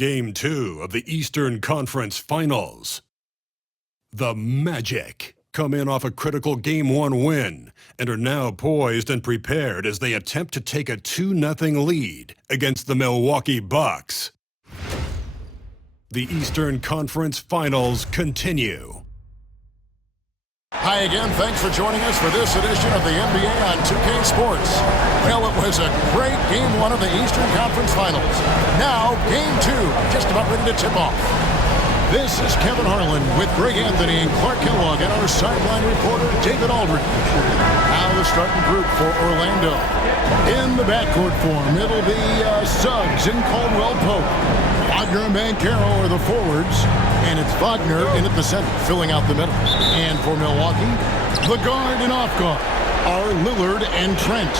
Game 2 of the Eastern Conference Finals. The Magic come in off a critical Game 1 win and are now poised and prepared as they attempt to take a 2-0 lead against the Milwaukee Bucks. The Eastern Conference Finals continue. Hi again, thanks for joining us for this edition of the NBA on 2K Sports. Well, it was a great Game 1 of the Eastern Conference Finals. Now, Game 2, just about ready to tip off. This is Kevin Harlan with Greg Anthony and Clark Kellogg and our sideline reporter, David Aldridge. Now the starting group for Orlando. In the backcourt form, it'll be Suggs and Caldwell Pope. Wagner and Banchero are the forwards, and it's Wagner in at the center, filling out the middle. And for Milwaukee, the guard and off guard are Lillard and Trent.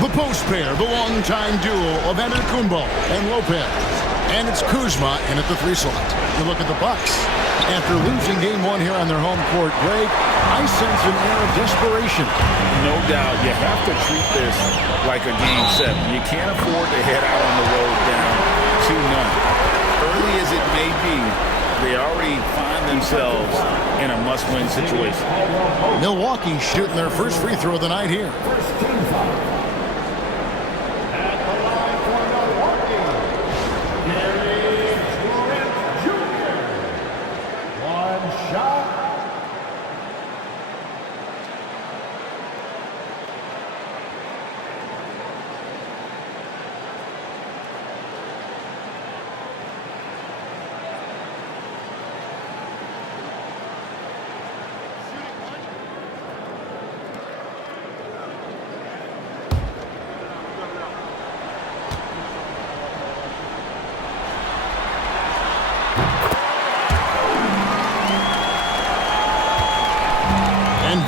The post pair, the longtime duo of Antetokounmpo and Lopez. And it's Kuzma in at the 3 slot. You look at the Bucks. After losing Game 1 here on their home court, Greg, I sense an air of desperation. No doubt. You have to treat this like a Game 7. You can't afford to head out on the road down 2-0. Early as it may be, they already find themselves in a must-win situation. Milwaukee shooting their first free throw of the night here.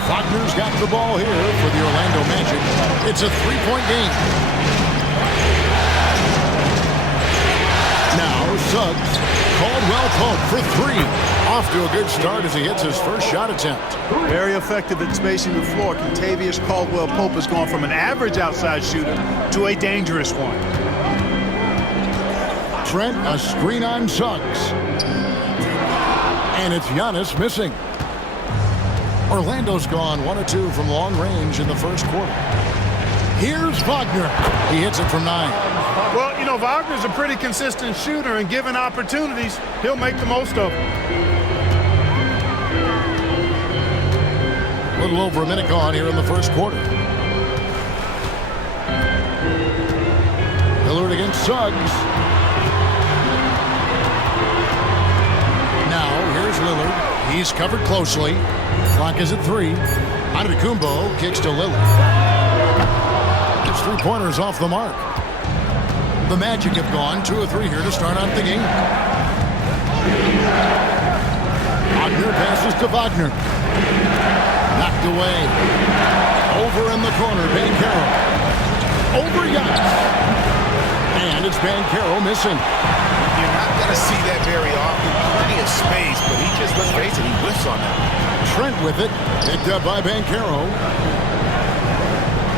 Wagner's got the ball here for the Orlando Magic. It's a 3-point game. Now Suggs, Caldwell Pope for 3. Off to a good start as he hits his first shot attempt. Very effective at spacing the floor. Kentavious Caldwell Pope has gone from an average outside shooter to a dangerous one. Trent, a screen on Suggs. And it's Giannis missing. Orlando's gone 1 of 2 from long range in the first quarter. Here's Wagner. He hits it from 9. Well, you know, Wagner's a pretty consistent shooter, and given opportunities, he'll make the most of them. A little over a minute gone here in the first quarter. Lillard against Suggs. Now, here's Lillard. He's covered closely. Clock is at 3. Antetokounmpo kicks to Lillard. His 3-pointers off the mark. The Magic have gone 2 of 3 here to start out the game. Wagner passes to Wagner. Knocked away. Over in the corner, Banchero. Over Giannis. And it's Banchero missing. You're not going to see that very often. Plenty of space, but he just, let's face it, he whiffs on that. Trent with it. Picked up by Banchero.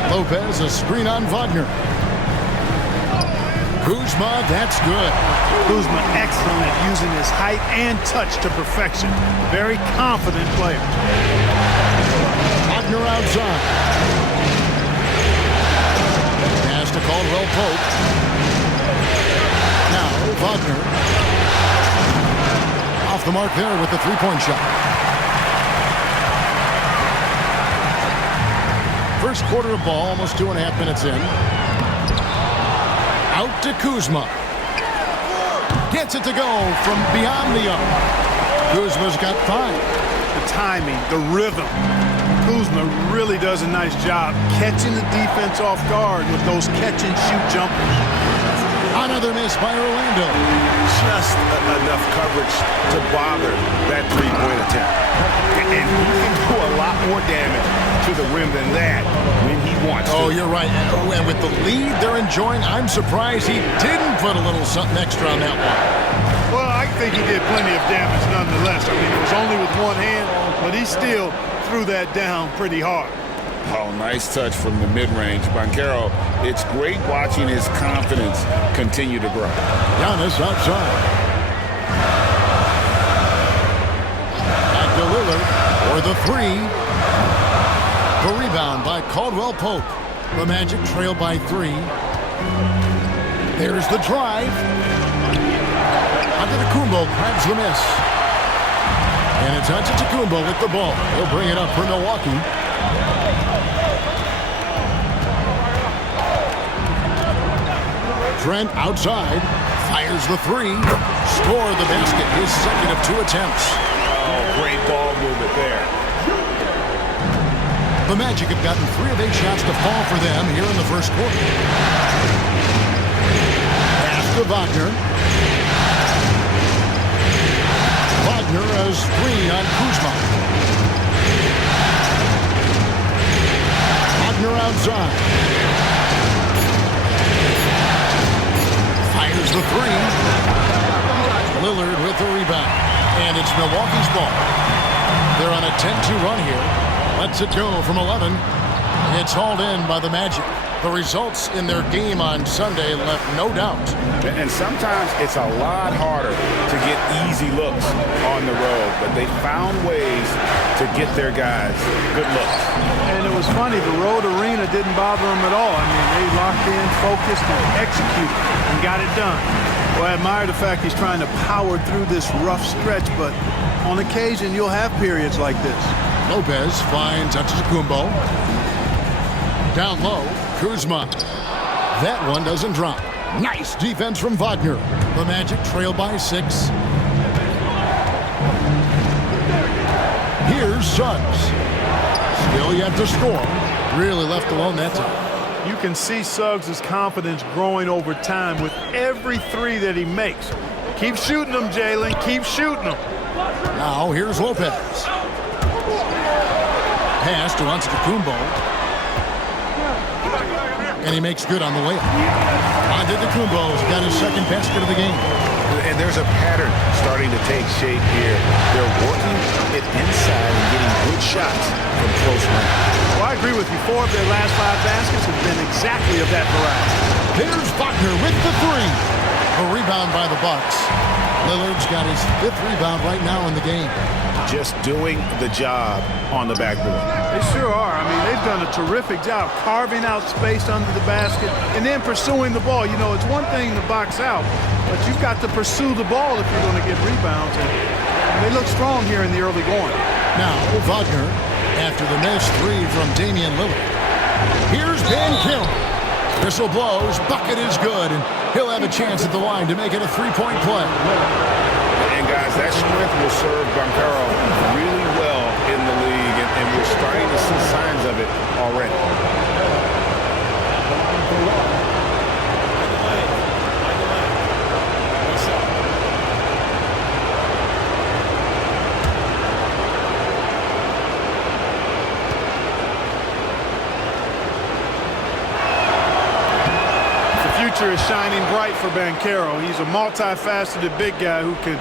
Lopez, a screen on Wagner. Kuzma, that's good. Kuzma excellent at using his height and touch to perfection. Very confident player. Wagner outside. Pass to Caldwell Pope. Now Wagner. Off the mark there with the 3-point shot. First quarter of ball, almost 2.5 minutes in. Out to Kuzma. Gets it to go from beyond the arc. Kuzma's got 5. The timing, the rhythm. Kuzma really does a nice job catching the defense off guard with those catch-and-shoot jumpers. Another miss by Orlando. Just enough coverage to bother that 3-point attempt. And he can do a lot more damage to the rim than that when he wants to. Oh, you're right. And with the lead they're enjoying, I'm surprised he didn't put a little something extra on that one. Well, I think he did plenty of damage nonetheless. I mean, it was only with one hand, but he still threw that down pretty hard. Oh, nice touch from the mid-range. Banchero, it's great watching his confidence continue to grow. Giannis outside. Back to Lillard for the three. The rebound by Caldwell Pope. The Magic trail by 3. There's the drive. Antetokounmpo grabs the miss. And it's Antetokounmpo with the ball. He'll bring it up for Milwaukee. Trent outside. Fires the 3. Score the basket. His second of 2 attempts. Oh, great ball movement there. The Magic have gotten 3 of 8 shots to fall for them here in the first quarter. Pass to Wagner. Wagner has 3 on Kuzma. Wagner outside. Fires the 3. Lillard with the rebound. And it's Milwaukee's ball. They're on a 10-2 run here. Lets it go from 11. It's hauled in by the Magic. The results in their game on Sunday left no doubt. And sometimes it's a lot harder to get easy looks on the road, but they found ways to get their guys good looks. And it was funny, the road arena didn't bother them at all. I mean, they locked in, focused, and executed, and got it done. Well, I admire the fact he's trying to power through this rough stretch, but on occasion, you'll have periods like this. Lopez finds Antetokounmpo. Down low, Kuzma. That one doesn't drop. Nice defense from Wagner. The Magic trail by 6. Here's Suggs. Still yet to score. Really left alone that time. You can see Suggs' confidence growing over time with every 3 that he makes. Keep shooting them, Jalen. Keep shooting them. Now here's Lopez. Pass to Antetokounmpo. And he makes good on the layup. Antetokounmpo's got his second basket of the game. And there's a pattern starting to take shape here. They're working it inside and getting good shots from close range. Well, I agree with you. 4 of their last 5 baskets have been exactly of that variety. Here's Wagner with the 3. A rebound by the Bucks. Lillard's got his 5th rebound right now in the game. Just doing the job on the backboard. They sure are. I mean, they've done a terrific job carving out space under the basket and then pursuing the ball. You know, it's one thing to box out, but you've got to pursue the ball if you're going to get rebounds. And they look strong here in the early going. Now, Wagner, after the missed 3 from Damian Lillard. Here's Banchero. Whistle blows, bucket is good, and he'll have a chance at the line to make it a 3-point play. And guys, that strength will serve Banchero really well in the league, and we're starting to see signs of it already. Is shining bright for Banchero. He's a multifaceted big guy who could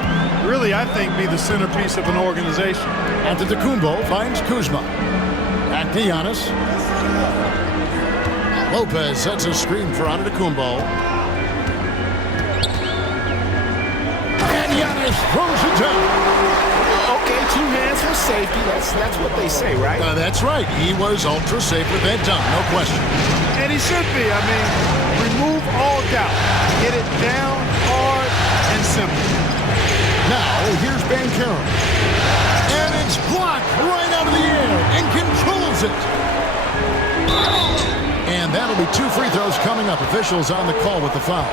really, I think, be the centerpiece of an organization. Antetokounmpo finds Kuzma. Back to Giannis. Lopez sets a screen for Antetokounmpo. And Giannis throws it down. Okay, 2 hands for safety. That's what they say, right? That's right. He was ultra safe with that dunk, no question. And he should be. I mean, remove all doubt. Get it down, hard, and simple. Now, here's Banchero. And it's blocked right out of the air and controls it. And that'll be 2 free throws coming up. Officials on the call with the foul.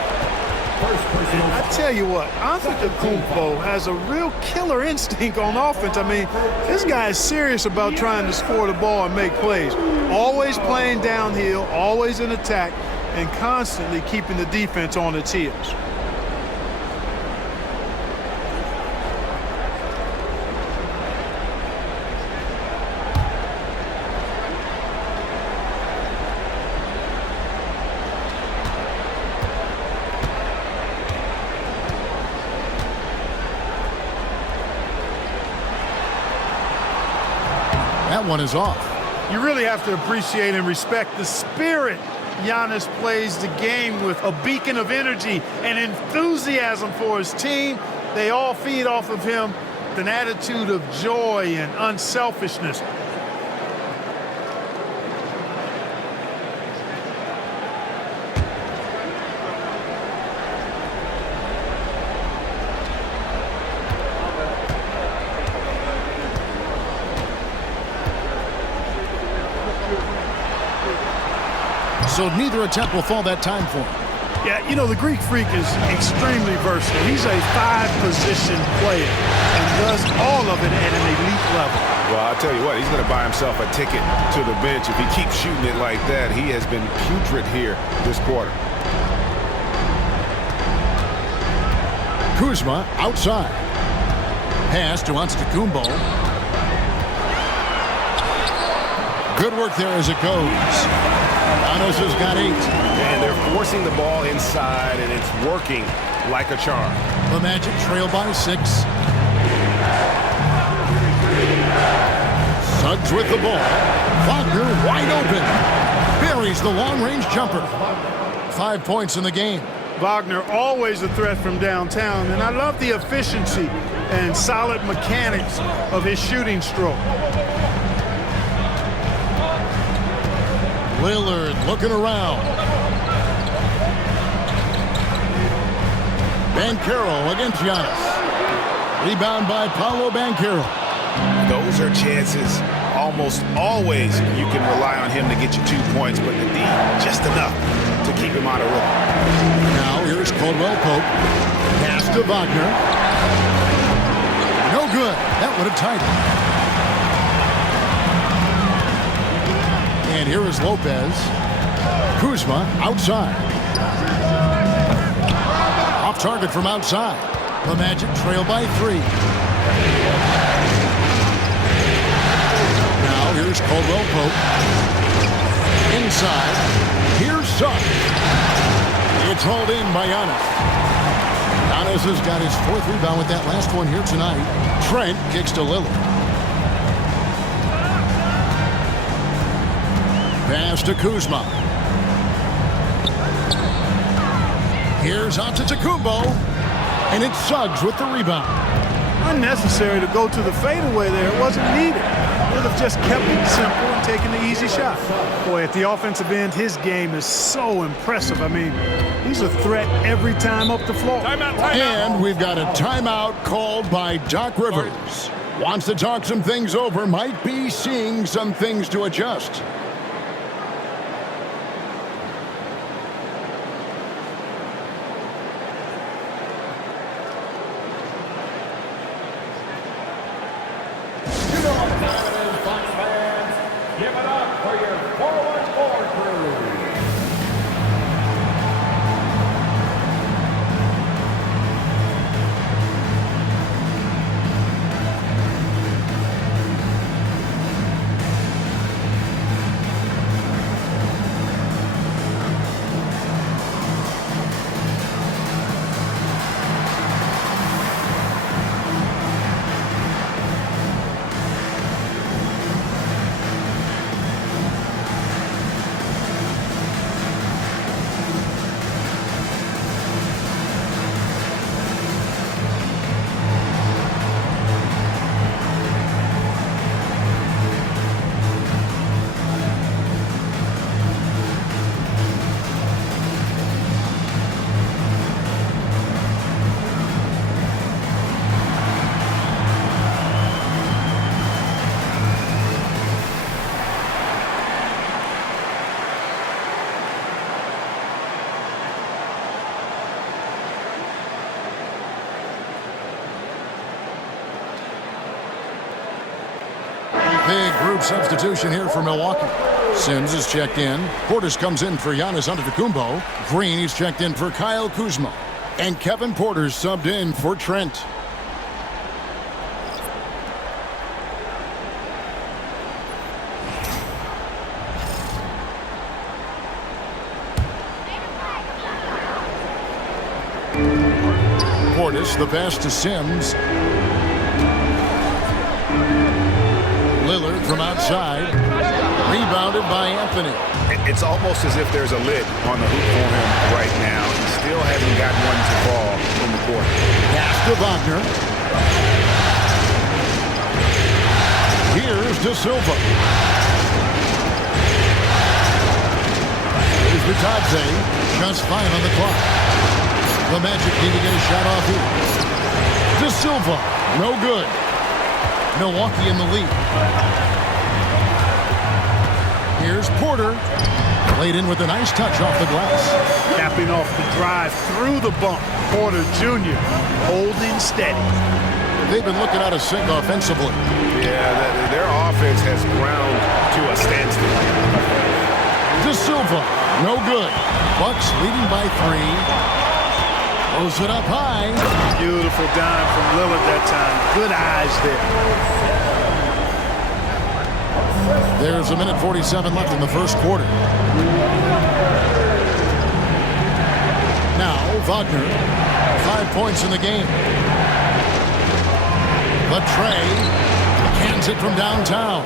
I tell you what, Antetokounmpo has a real killer instinct on offense. I mean, this guy is serious about trying to score the ball and make plays. Always playing downhill, always in attack, and constantly keeping the defense on its heels. That one is off. You really have to appreciate and respect the spirit Giannis plays the game with, a beacon of energy and enthusiasm for his team. They all feed off of him with an attitude of joy and unselfishness. So neither attempt will fall that time for him. Yeah, you know, the Greek Freak is extremely versatile. He's a 5-position player and does all of it at an elite level. Well, I'll tell you what, he's going to buy himself a ticket to the bench. If he keeps shooting it like that, he has been putrid here this quarter. Kuzma outside. Pass to Antetokounmpo. Good work there as it goes. Giannis has got 8. And they're forcing the ball inside, and it's working like a charm. The Magic trail by 6. Suggs with the ball. Wagner wide open. Buries the long-range jumper. 5 points in the game. Wagner always a threat from downtown, and I love the efficiency and solid mechanics of his shooting stroke. Lillard looking around. Banchero against Giannis. Rebound by Paolo Banchero. Those are chances almost always you can rely on him to get you 2 points, but the D just enough to keep him out of rhythm. Now here's Caldwell Pope. Pass to Wagner. No good. That would have tied it. And here is Lopez. Kuzma outside. Off target from outside. The Magic trail by 3. Now here's Caldwell Pope. Inside. Here's Suggs. It's hauled in by Giannis. Giannis has got his 4th rebound with that last one here tonight. Trent kicks to Lillard. Pass to Kuzma. Here's Antetokounmpo. And it's Suggs with the rebound. Unnecessary to go to the fadeaway there. It wasn't needed. Would have just kept it simple and taken the easy shot. Boy, at the offensive end, his game is so impressive. I mean, he's a threat every time up the floor. Timeout. And we've got a timeout called by Doc Rivers. Wants to talk some things over. Might be seeing some things to adjust. Give it up for your forward crew. Big group substitution here for Milwaukee. Sims is checked in. Portis comes in for Giannis Antetokounmpo. Green is checked in for Kyle Kuzma. And Kevin Porter subbed in for Trent. Portis, the pass to Sims. Lillard from outside. Rebounded by Anthony. It's almost as if there's a lid on the hoop for him right now. He still hasn't got one to fall in the court. Pass to Wagner. Here's De Silva. Here's Bitadze. Just 5 on the clock. The Magic need to get a shot off here. De Silva. No good. Milwaukee in the lead. Here's Porter. Laid in with a nice touch off the glass. Capping off the drive through the bump. Porter Jr. holding steady. They've been looking out of sync offensively. Yeah, their offense has ground to a standstill. De Silva, no good. Bucks leading by 3. Throws it up high. Beautiful dime from Lillard that time. Good eyes there. There's a minute 47 left in the first quarter. Now, Wagner, 5 points in the game. The tray, cans it from downtown.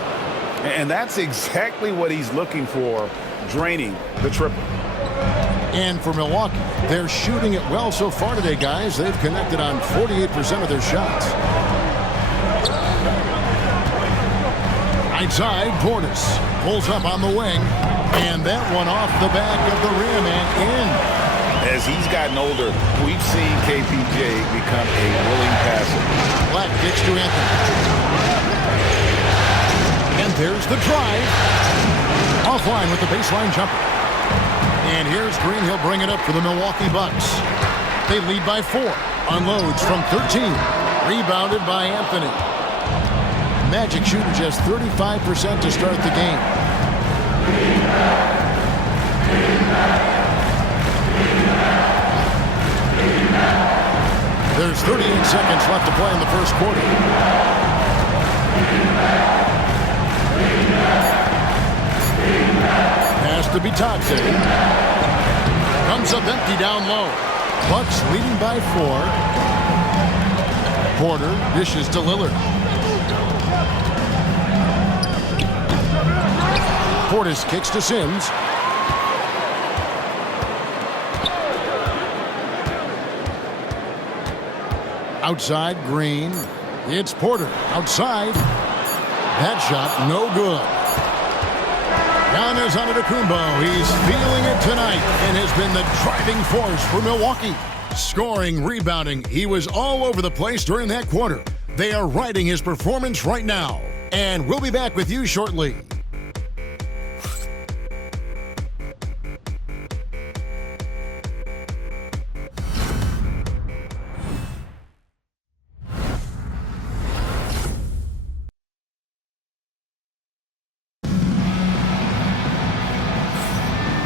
And that's exactly what he's looking for, draining the triple. And for Milwaukee, they're shooting it well so far today, guys. They've connected on 48% of their shots. Right side, Portis pulls up on the wing, and that one off the back of the rim and in. As he's gotten older, we've seen KPJ become a willing passer. Black kicks to Anthony. And there's the drive. Offline with the baseline jumper. And here's Green. He'll bring it up for the Milwaukee Bucks. They lead by 4. Unloads from 13. Rebounded by Anthony. Magic shooting just 35% to start the game. There's 38 seconds left to play in the first quarter. Pass to Bitadze. Comes up empty down low. Bucks leading by 4. Porter dishes to Lillard. Portis kicks to Sims. Outside, Green. It's Porter. Outside. That shot, no good. Giannis Antetokounmpo. He's feeling it tonight and has been the driving force for Milwaukee. Scoring, rebounding. He was all over the place during that quarter. They are riding his performance right now. And we'll be back with you shortly.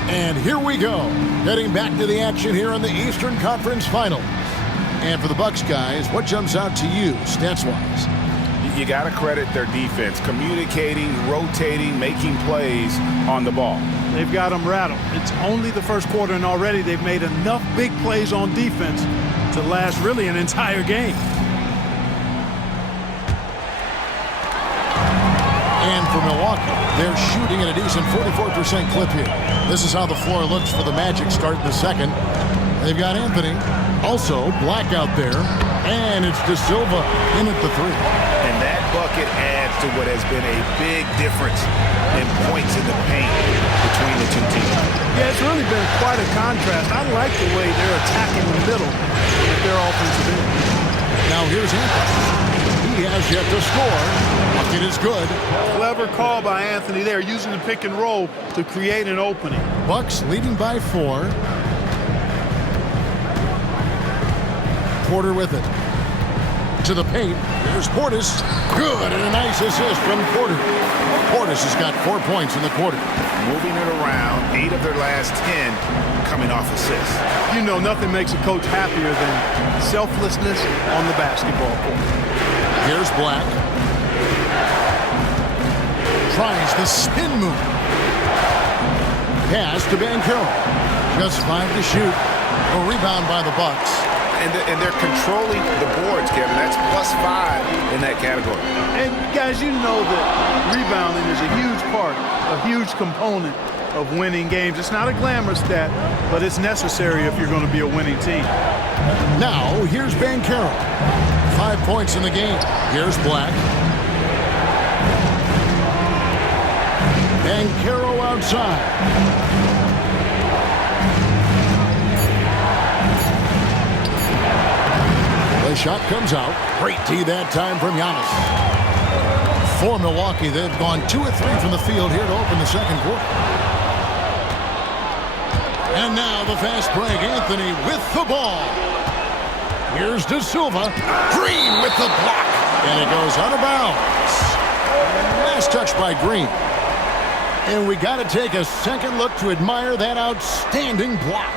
And here we go, getting back to the action here in the Eastern Conference Finals. And for the Bucks guys, what jumps out to you, stats-wise? You got to credit their defense, communicating, rotating, making plays on the ball. They've got them rattled. It's only the first quarter, and already they've made enough big plays on defense to last really an entire game. And for Milwaukee, they're shooting at a decent 44% clip here. This is how the floor looks for the Magic starting the second. They've got Anthony, also Black out there, and it's De Silva in at the 3. And that bucket adds to what has been a big difference in points in the paint between the two teams. Yeah, it's really been quite a contrast. I like the way they're attacking the middle with their offensive end. Now here's Anthony. He has yet to score. Bucket is good. Clever call by Anthony there, using the pick and roll to create an opening. Bucks leading by 4. Porter with it. To the paint. There's Portis. Good, and a nice assist from Porter. Portis has got 4 points in the quarter. Moving it around, 8 of their last 10 coming off assists. You know, nothing makes a coach happier than selflessness on the basketball court. Here's Black. Tries the spin move. Pass to Banchero. Just 5 to shoot. A rebound by the Bucks. And they're controlling the boards, Kevin. That's +5 in that category. And guys, you know that rebounding is a huge part, a huge component of winning games. It's not a glamour stat, but it's necessary if you're going to be a winning team. Now, here's Banchero. 5 points in the game. Here's Black. Banchero outside. The shot comes out. Great D that time from Giannis. For Milwaukee, they've gone 2 of 3 from the field here to open the second quarter. And now the fast break. Anthony with the ball. Here's De Silva. Green with the block. And it goes out of bounds. Last touch by Green. And we got to take a second look to admire that outstanding block.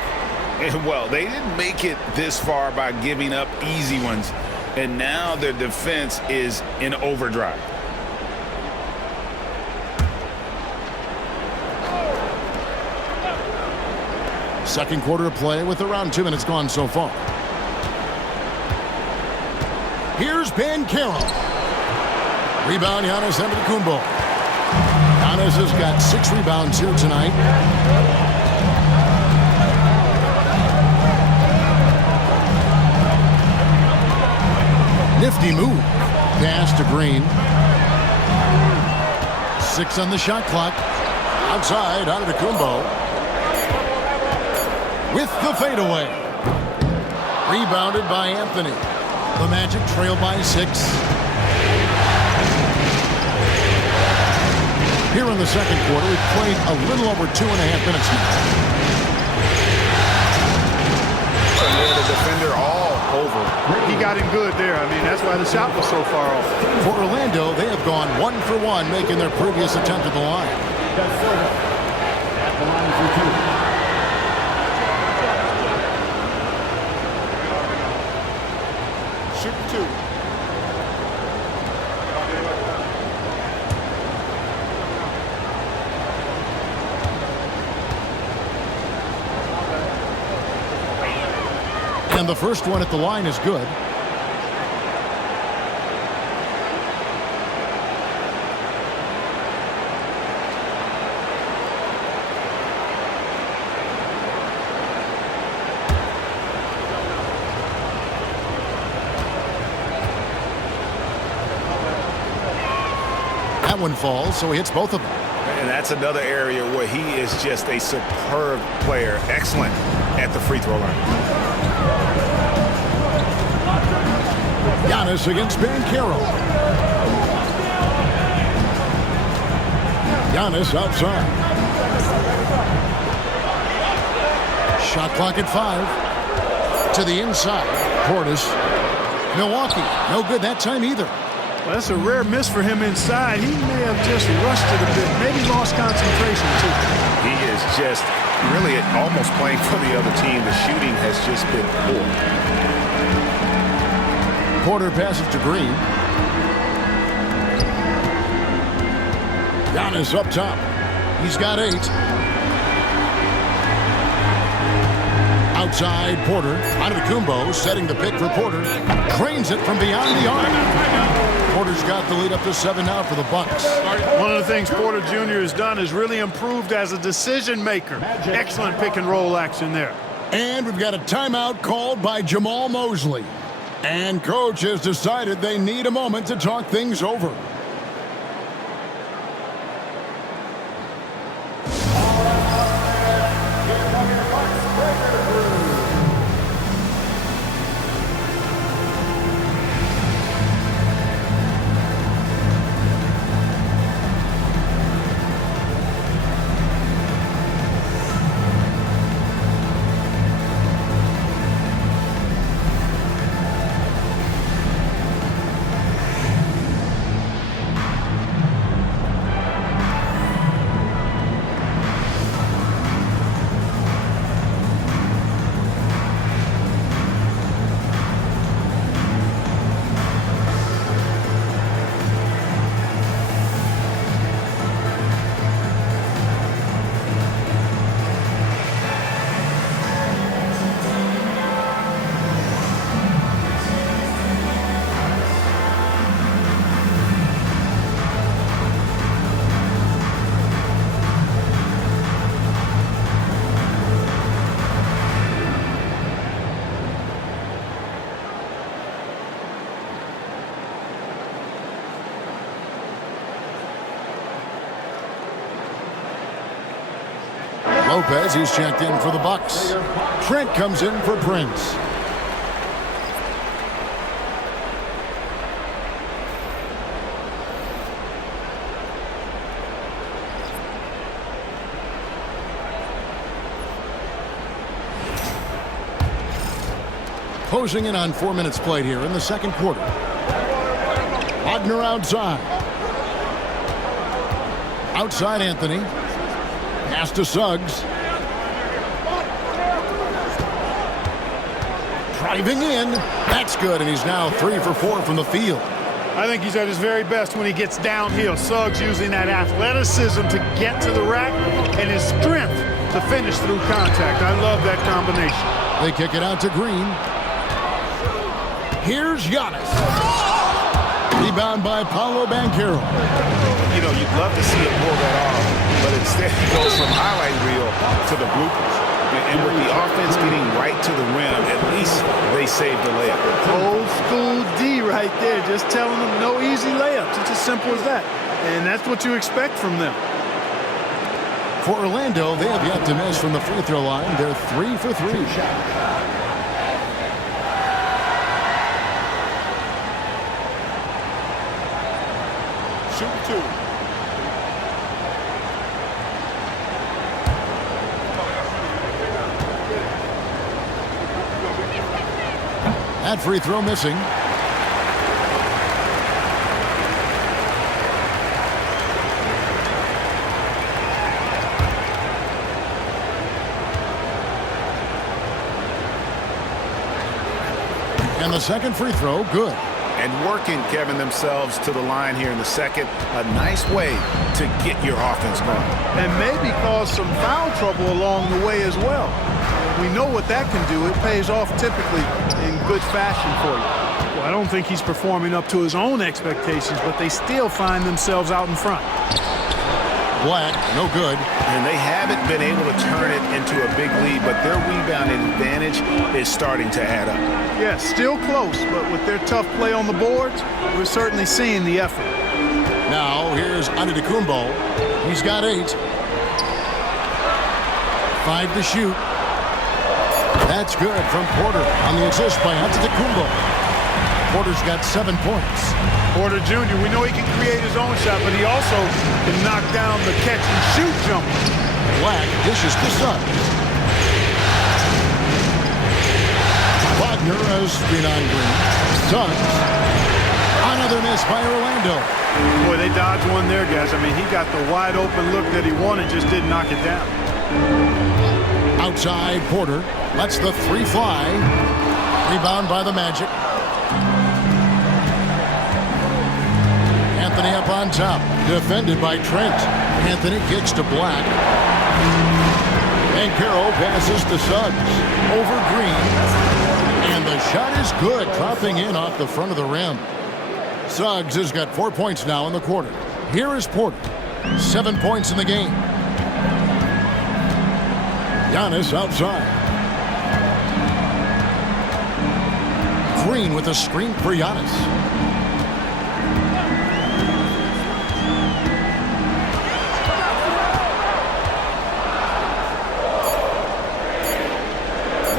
And, well, they didn't make it this far by giving up easy ones. And now their defense is in overdrive. Second quarter of play with around 2 minutes gone so far. Here's Banchero. Rebound, Giannis Antetokounmpo. Giannis has got 6 rebounds here tonight. Nifty move. Pass to Green. 6 on the shot clock. Outside, Antetokounmpo. With the fadeaway. Rebounded by Anthony. The Magic trail by 6. Here in the second quarter, we've played a little over 2.5 minutes now. The defender all over. He got him good there. I mean, that's why the shot was so far off. For Orlando, they have gone 1 for 1, making their previous attempt at the line. At the line for 2. Shoot 2. And the first one at the line is good. That one falls, so he hits both of them. And that's another area where he is just a superb player. Excellent at the free throw line. Giannis against Banchero. Giannis outside. Shot clock at 5. To the inside. Portis. Milwaukee. No good that time either. Well, that's a rare miss for him inside. He may have just rushed it a bit. Maybe lost concentration, too. He is just really almost playing for the other team. The shooting has just been poor. Porter passes to Green. Giannis up top. He's got 8. Outside, Porter. Antetokounmpo setting the pick for Porter. Drains it from beyond the arc. Porter's got the lead up to 7 now for the Bucks. One of the things Porter Jr. has done is really improved as a decision maker. Excellent pick and roll action there. And we've got a timeout called by Jamal Mosley. And coach has decided they need a moment to talk things over. Lopez, he's checked in for the Bucks. Trent comes in for Prince. Closing in on 4 minutes played here in the second quarter. Wagner outside. Outside Anthony. Pass to Suggs. Driving in. That's good, and he's now 3 for 4 from the field. I think he's at his very best when he gets downhill. Suggs using that athleticism to get to the rack and his strength to finish through contact. I love that combination. They kick it out to Green. Here's Giannis. Rebound by Paolo Banchero. You know, you'd love to see him pull that off, but instead he goes from highlight reel to the bloopers. And with the offense getting right to the rim, at least they saved the layup. Old school D right there, just telling them no easy layups. It's as simple as that. And that's what you expect from them. For Orlando, they have yet to miss from the free throw line. They're 3 for 3. Shoot 2. That free throw missing. And the second free throw, good. And working, Kevin, themselves to the line here in the second. A nice way to get your offense going. And maybe cause some foul trouble along the way as well. We know what that can do. It pays off typically in good fashion for you. Well, I don't think he's performing up to his own expectations, but they still find themselves out in front. Black, no good. And they haven't been able to turn it into a big lead, but their rebounding advantage is starting to add up. Yeah, still close, but with their tough play on the boards, we're certainly seeing the effort. Now, here's Antetokounmpo. He's got 8. 5 to shoot. That's good from Porter on the assist by Antetokounmpo. Porter's got 7 points. Porter Jr., we know he can create his own shot, but he also can knock down the catch-and-shoot jumper. Black dishes to Suggs. Wagner has been on Green. Suggs. Another miss by Orlando. Boy, they dodged one there, guys. I mean, he got the wide-open look that he wanted, just didn't knock it down. Outside, Porter lets the 3 fly. Rebound by the Magic. Anthony up on top. Defended by Trent. Anthony kicks to Black. And Carroll passes to Suggs. Over Green. And the shot is good. Dropping in off the front of the rim. Suggs has got 4 points now in the quarter. Here is Porter. 7 points in the game. Giannis outside. Green with a screen for Giannis.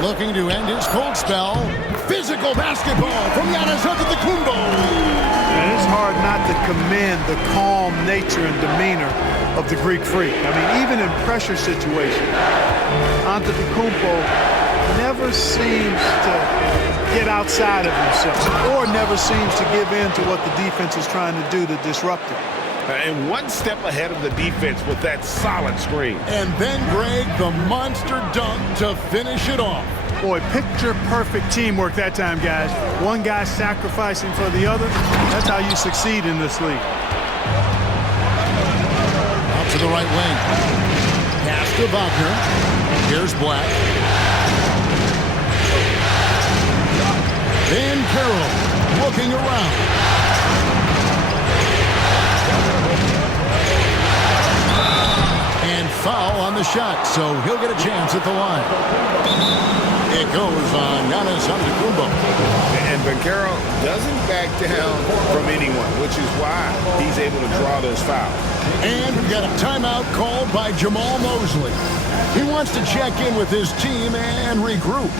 Looking to end his cold spell. Physical basketball from Giannis Antetokounmpo. And it's hard not to commend the calm nature and demeanor of the Greek Freak. I mean, even in pressure situations, Antetokounmpo never seems to get outside of himself or never seems to give in to what the defense is trying to do to disrupt him. And one step ahead of the defense with that solid screen. And then Greg, the monster dunk to finish it off. Boy, picture-perfect teamwork that time, guys. One guy sacrificing for the other. That's how you succeed in this league. Out to the right wing. Pass to Wagner. Here's Black. Van Carroll looking around. And foul on the shot, so he'll get a chance at the line. It goes on Giannis Antetokounmpo. And Banchero doesn't back down from anyone, which is why he's able to draw those fouls. And we've got a timeout called by Jamal Mosley. He wants to check in with his team and regroup.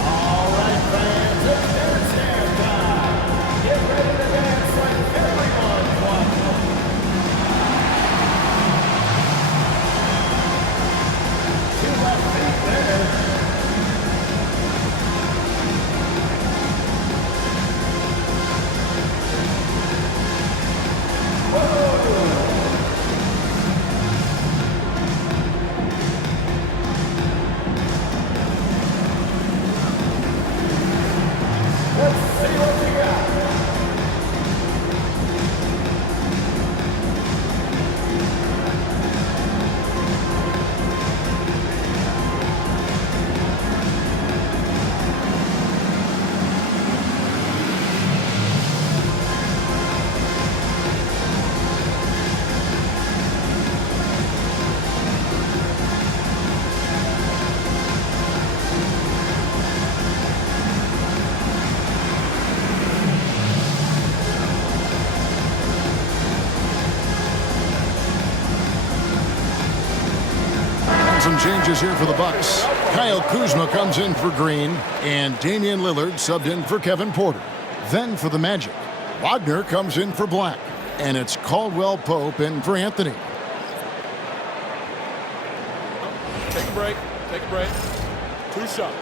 All right, fans, it's dance time. Get ready to dance like everyone wants. To left feet there. Some changes here for the Bucks. Kyle Kuzma comes in for Green, and Damian Lillard subbed in for Kevin Porter. Then for the Magic, Wagner comes in for Black, and it's Caldwell Pope in for Anthony. Take a break. Take a break. 2 shots.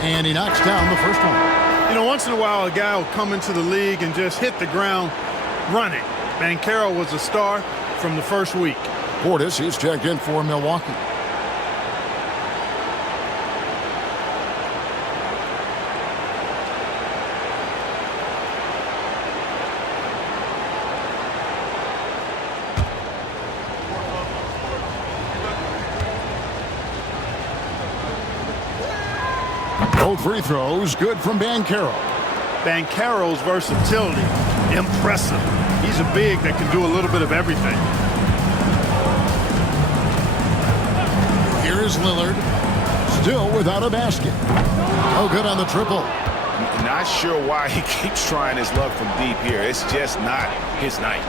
And he knocks down the first one. You know, once in a while, a guy will come into the league and just hit the ground running. Banchero was a star from the first week. Portis, he's checked in for Milwaukee. Both free throws good from Banchero. Banchero's versatility, impressive. He's a big that can do a little bit of everything. Here is Lillard, still without a basket. Oh, good on the triple. Not sure why he keeps trying his luck from deep here. It's just not his night.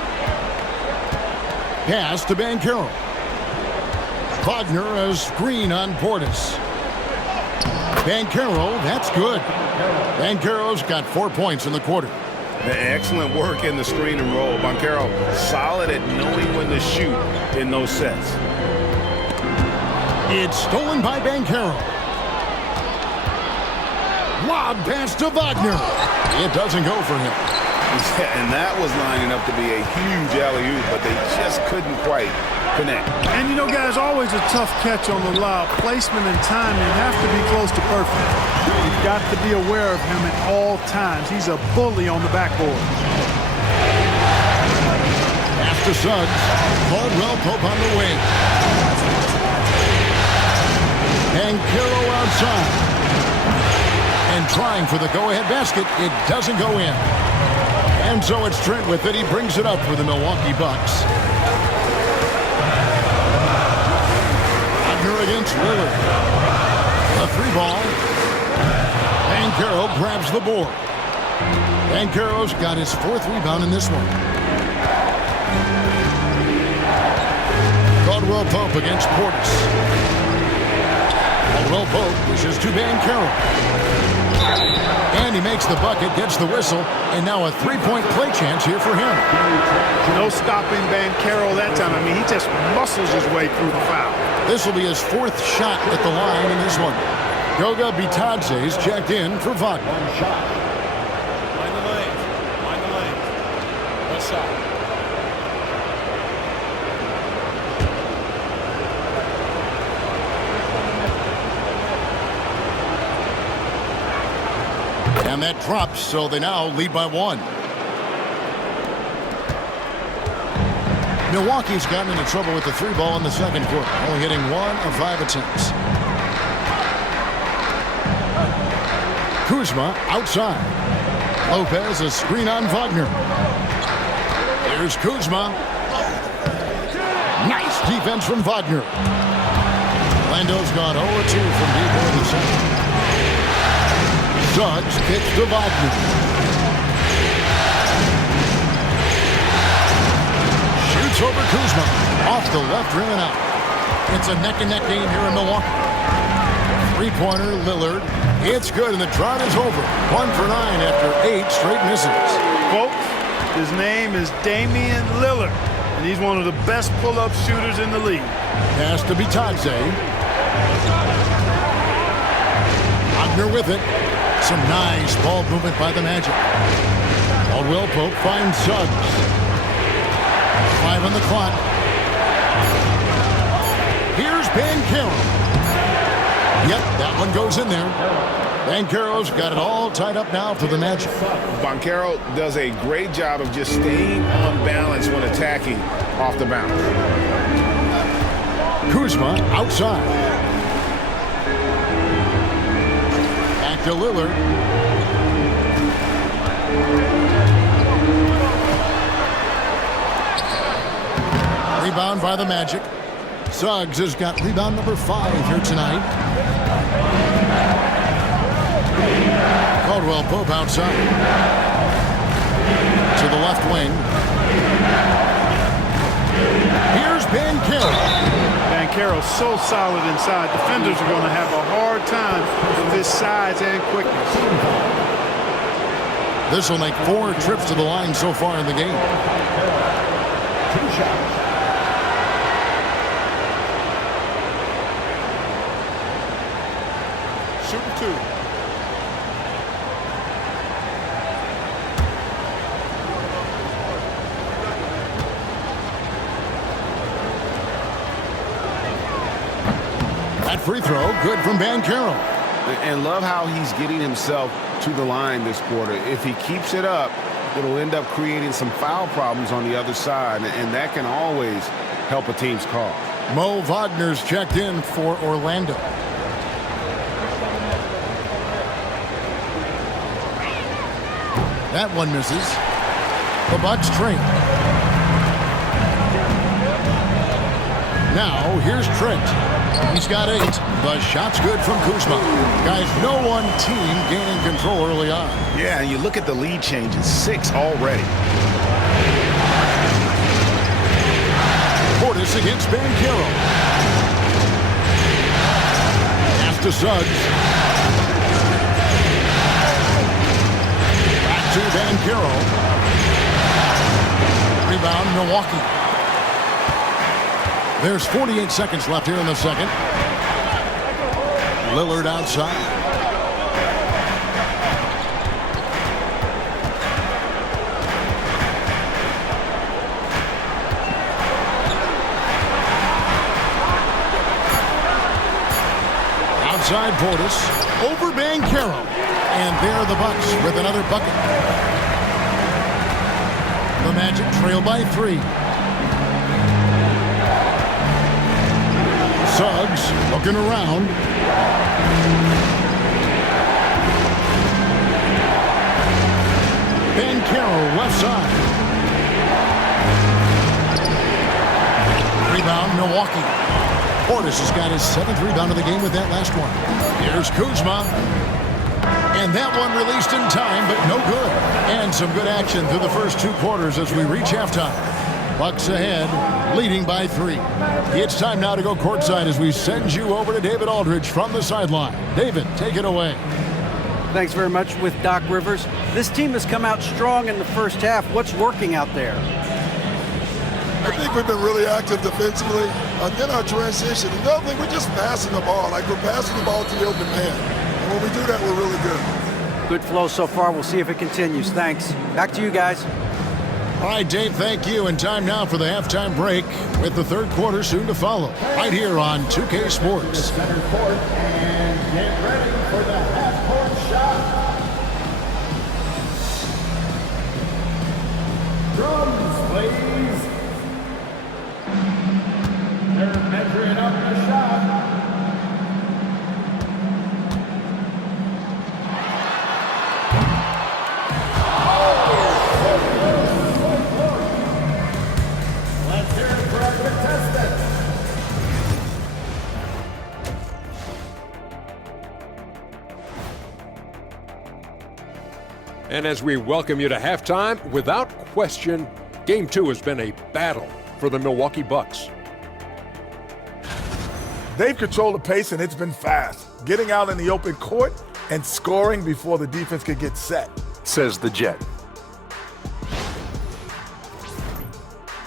Pass to Banchero. Wagner a screen on Portis. Banchero, that's good. Banchero's got 4 points in the quarter. Excellent work in the screen and roll. Banchero solid at knowing when to shoot in those sets. It's stolen by Banchero. Lob pass to Wagner. It doesn't go for him. Yeah, and that was lining up to be a huge alley-oop, but they just couldn't quite connect. And you know, guys, always a tough catch on the lob. Placement and timing have to be close to perfect. You've got to be aware of him at all times. He's a bully on the backboard. After Suggs, Caldwell Pope on the wing. Banchero outside. And trying for the go-ahead basket, it doesn't go in. And so it's Trent with it. He brings it up for the Milwaukee Bucks. Wagner against Lillard. A 3-ball. Banchero grabs the board. Banchero's got his 4th rebound in this one. Caldwell Pope against Portis. Caldwell Pope pushes to Banchero. And he makes the bucket, gets the whistle, and now a 3-point play chance here for him. No stopping Banchero that time. I mean, he just muscles his way through the foul. This will be his 4th shot at the line in this one. Goga Bitadze is checked in for Wagner. One shot. Mind the lanes. Mind the lanes. One shot. And that drops, so they now lead by 1. Milwaukee's gotten into trouble with the 3-ball in the second quarter, only hitting 1 of 5 attempts. Kuzma outside. Lopez a screen on Wagner. Here's Kuzma. Nice defense from Wagner. Orlando's gone 0-2 from deep in the second. Suggs kicks to Wagner. Shoots over Kuzma. Off the left rim and out. It's a neck-and-neck game here in Milwaukee. Three-pointer, Lillard. It's good, and the drought is over. 1 for 9 after 8 straight misses. Folks, his name is Damian Lillard, and he's one of the best pull-up shooters in the league. Pass to Bitadze. Wagner with it. Some nice ball movement by the Magic. Caldwell Pope finds Suggs. 5 on the clock. Here's Banchero. Yep, that one goes in there. Banchero's got it all tied up now for the Magic. Banchero does a great job of just staying on balance when attacking off the bounce. Kuzma outside. Back to Lillard. Rebound by the Magic. Suggs has got rebound number 5 here tonight. Caldwell Pope outside. To the left wing. Here's Banchero. Banchero's so solid inside. Defenders are going to have a hard time with his size and quickness. This will make 4 trips to the line so far in the game. 2 shots. Shooting 2. That free throw, good from Banchero. And love how he's getting himself to the line this quarter. If he keeps it up, it'll end up creating some foul problems on the other side, and that can always help a team's cause. Mo Wagner's checked in for Orlando. That one misses. The Bucks train. Now, here's Trent. He's got 8. The shot's good from Kuzma. Guys, no one team gaining control early on. Yeah, and you look at the lead changes, 6 already. Portis against Banchero. Pass to Suggs. Back to Banchero. Rebound, Milwaukee. There's 48 seconds left here in the second. Lillard outside. Outside Portis. Over Banchero. And there are the Bucks with another bucket. The Magic trail by 3. Suggs looking around. Banchero left side. Rebound, Milwaukee. Portis has got his 7th rebound of the game with that last one. Here's Kuzma. And that one released in time, but no good. And some good action through the first 2 quarters as we reach halftime. Bucks ahead, leading by 3. It's time now to go courtside as we send you over to David Aldridge from the sideline. David, take it away. Thanks very much with Doc Rivers. This team has come out strong in the first half. What's working out there? I think we've been really active defensively. Then our transition. The other thing, we're just passing the ball. Like, we're passing the ball to the open man. And when we do that, we're really good. Good flow so far. We'll see if it continues. Thanks. Back to you guys. All right, Dave, thank you. And time now for the halftime break with the third quarter soon to follow. Right here on 2K Sports. Center court, and get ready for the half-court shot. Drums, please. They're measuring up the shot. And as we welcome you to halftime, without question, Game 2 has been a battle for the Milwaukee Bucks. They've controlled the pace, and it's been fast, getting out in the open court and scoring before the defense could get set, says the Jet.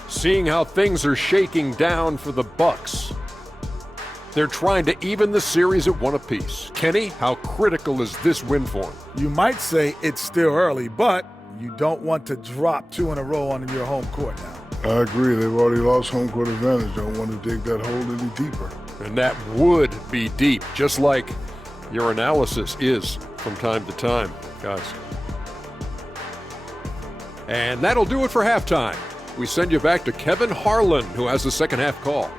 Seeing how things are shaking down for the Bucks, they're trying to even the series at 1 apiece. Kenny, how critical is this win for them? You might say it's still early, but you don't want to drop 2 in a row on your home court now. I agree. They've already lost home court advantage. Don't want to dig that hole any deeper. And that would be deep, just like your analysis is from time to time, guys. And that'll do it for halftime. We send you back to Kevin Harlan, who has the second half call.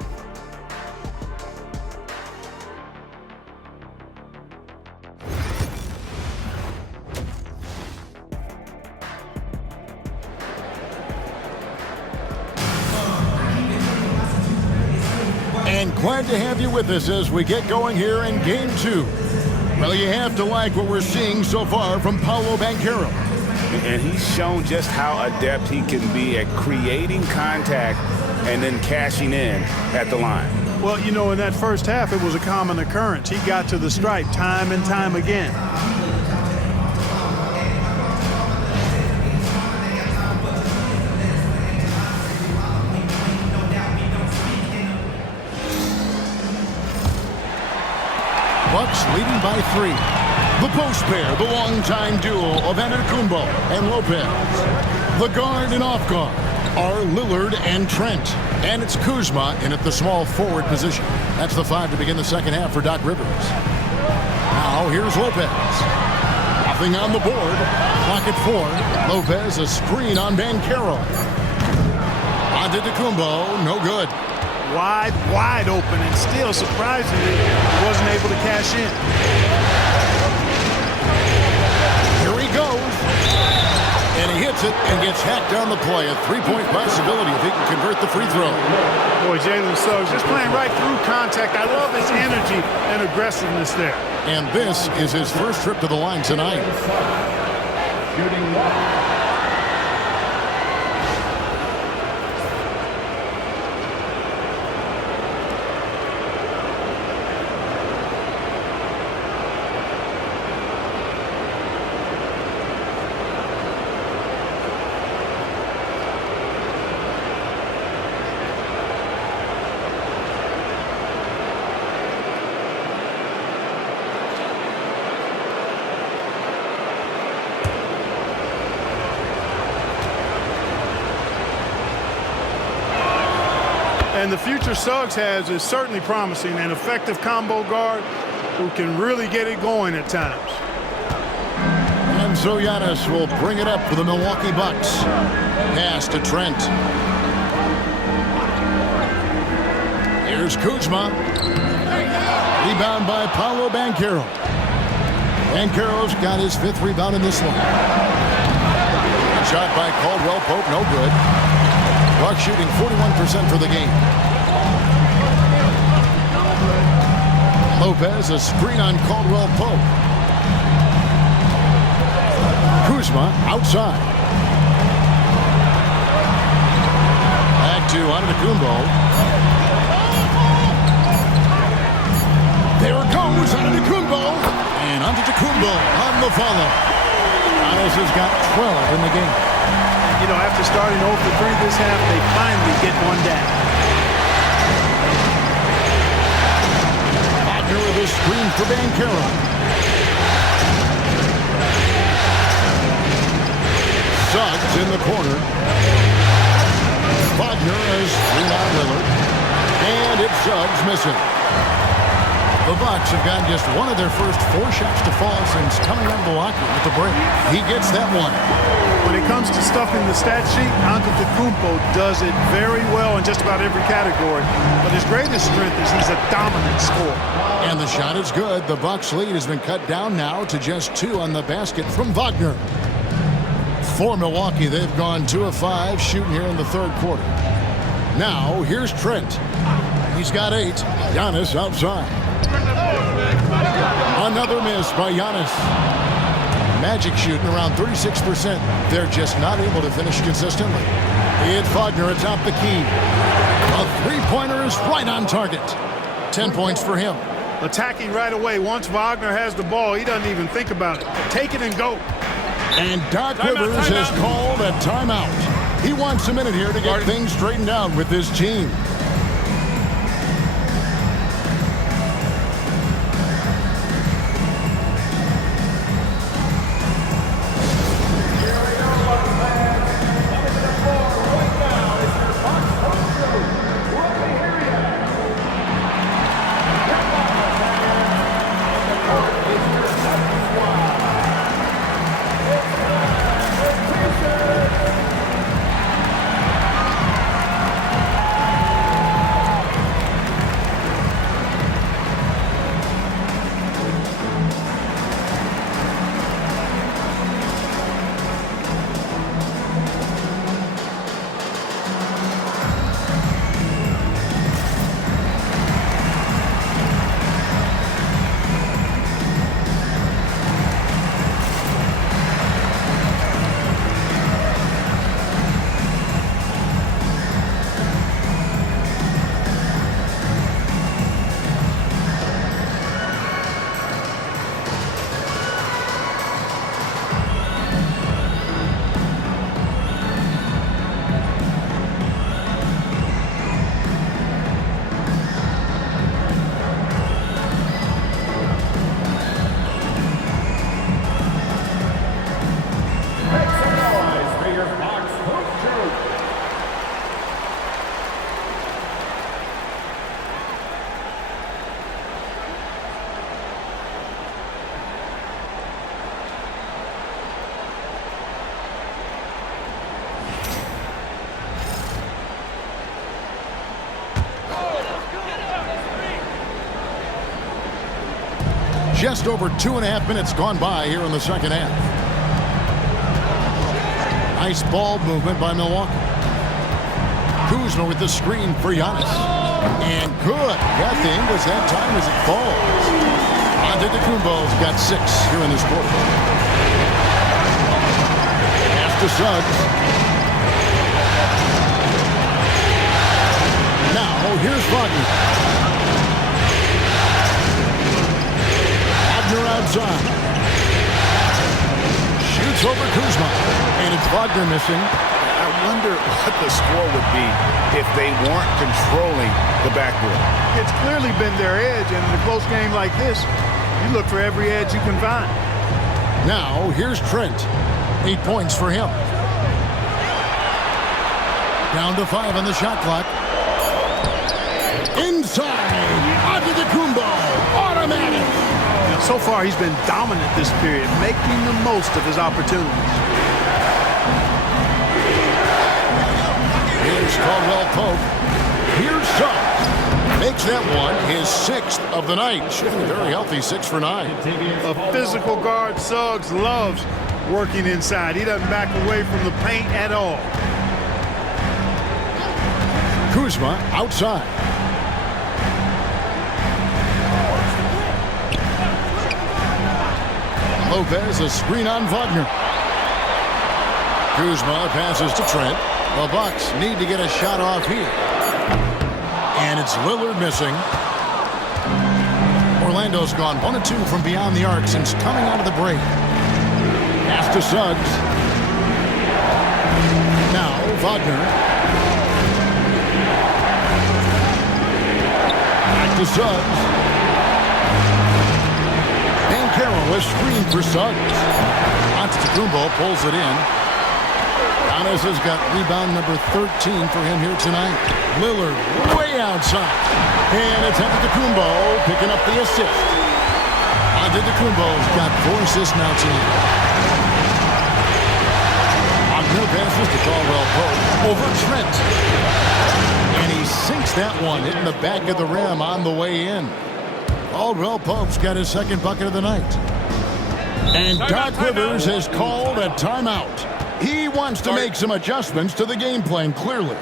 And glad to have you with us as we get going here in Game 2. Well, you have to like what we're seeing so far from Paolo Banchero. And he's shown just how adept he can be at creating contact and then cashing in at the line. Well, you know, in that first half, it was a common occurrence. He got to the stripe time and time again. Bucks leading by 3. The post pair, the longtime duo of Antetokounmpo and Lopez. The guard and off guard are Lillard and Trent. And it's Kuzma in at the small forward position. That's the 5 to begin the second half for Doc Rivers. Now here's Lopez. Nothing on the board. Clock at 4. Lopez a screen on Banchero. Antetokounmpo, no good. Wide open, and still, surprisingly, wasn't able to cash in. Here he goes. And he hits it and gets hacked on the play. A 3-point possibility if he can convert the free throw. Boy, Jalen Suggs just playing right through contact. I love his energy and aggressiveness there. And this is his first trip to the line tonight. And the future Suggs has is certainly promising, an effective combo guard who can really get it going at times. And so Giannis will bring it up for the Milwaukee Bucks. Pass to Trent. Here's Kuzma. Rebound by Paolo Banchero. Banchero's got his 5th rebound in this one. Shot by Caldwell Pope, no good. Bucks shooting 41% for the game. Lopez, a screen on Caldwell Pope. Kuzma outside. Back to Antetokounmpo. There it goes, Antetokounmpo. And Antetokounmpo on the follow. Giannis has got 12 in the game. You know, after starting 0 for 3 this half, they finally get one down. Wagner with a screen for Banchero. Suggs in the corner. Wagner has screen on Lillard. And it's Suggs missing. The Bucks have gotten just one of their first 4 shots to fall since coming out of Milwaukee with the break. He gets that one. When it comes to stuffing the stat sheet, Antetokounmpo does it very well in just about every category. But his greatest strength is he's a dominant scorer. And the shot is good. The Bucks lead has been cut down now to just 2 on the basket from Wagner. For Milwaukee, they've gone 2 of 5 shooting here in the 3rd quarter. Now, here's Trent. He's got 8. Giannis outside. Another miss by Giannis. Magic shooting around 36%. They're just not able to finish consistently. It's Wagner atop the key. A three-pointer is right on target. 10 points for him. Attacking right away. Once Wagner has the ball, he doesn't even think about it. Take it and go. And Doc Rivers has called a timeout. He wants a minute here to get things straightened out with his team. Just over 2.5 minutes gone by here in the second half. Nice ball movement by Milwaukee. Kuzma with the screen for Giannis. And good. Got the English that time as it falls. Antetokounmpo's got 6 here in this quarter. Pass to Suggs. Now, here's Wagner. Outside. Shoots over Kuzma. And it's Wagner missing. I wonder what the score would be if they weren't controlling the backboard. It's clearly been their edge, and in a close game like this, you look for every edge you can find. Now, here's Trent. 8 points for him. Down to 5 on the shot clock. Inside. Antetokounmpo. Automatic. So far, he's been dominant this period, making the most of his opportunities. Here's Caldwell Pope. Here's Suggs. Makes that one his 6th of the night. Shooting very healthy, 6 for 9. A physical guard, Suggs loves working inside. He doesn't back away from the paint at all. Kuzma outside. Lopez, a screen on Wagner. Kuzma passes to Trent. The Bucks need to get a shot off here. And it's Lillard missing. Orlando's gone 1 of 2 from beyond the arc since coming out of the break. Pass to Suggs. Now Wagner. Back to Suggs. Carroll is screened for Suggs. Antetokounmpo pulls it in. Giannis has got rebound number 13 for him here tonight. Lillard way outside. And it's Antetokounmpo picking up the assist. Antetokounmpo's got 4 assists now tonight. Wagner passes to Caldwell Pope over Trent. And he sinks that one, hitting the back of the rim on the way in. Caldwell Pope's got his 2nd bucket of the night. And Doc Rivers has called a timeout. He wants to make some adjustments to the game plan, clearly.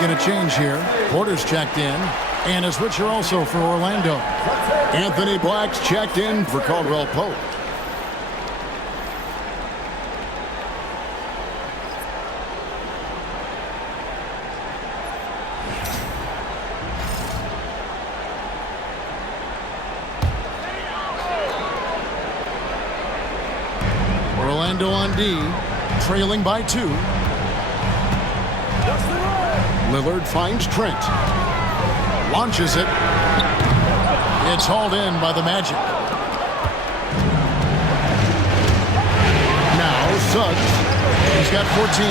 making a change here. Porter's checked in, and a switcher also for Orlando. Anthony Black's checked in for Caldwell Pope. Orlando on D, trailing by 2. Lillard finds Trent. Launches it. It's hauled in by the Magic. Now Suggs. He's got 14.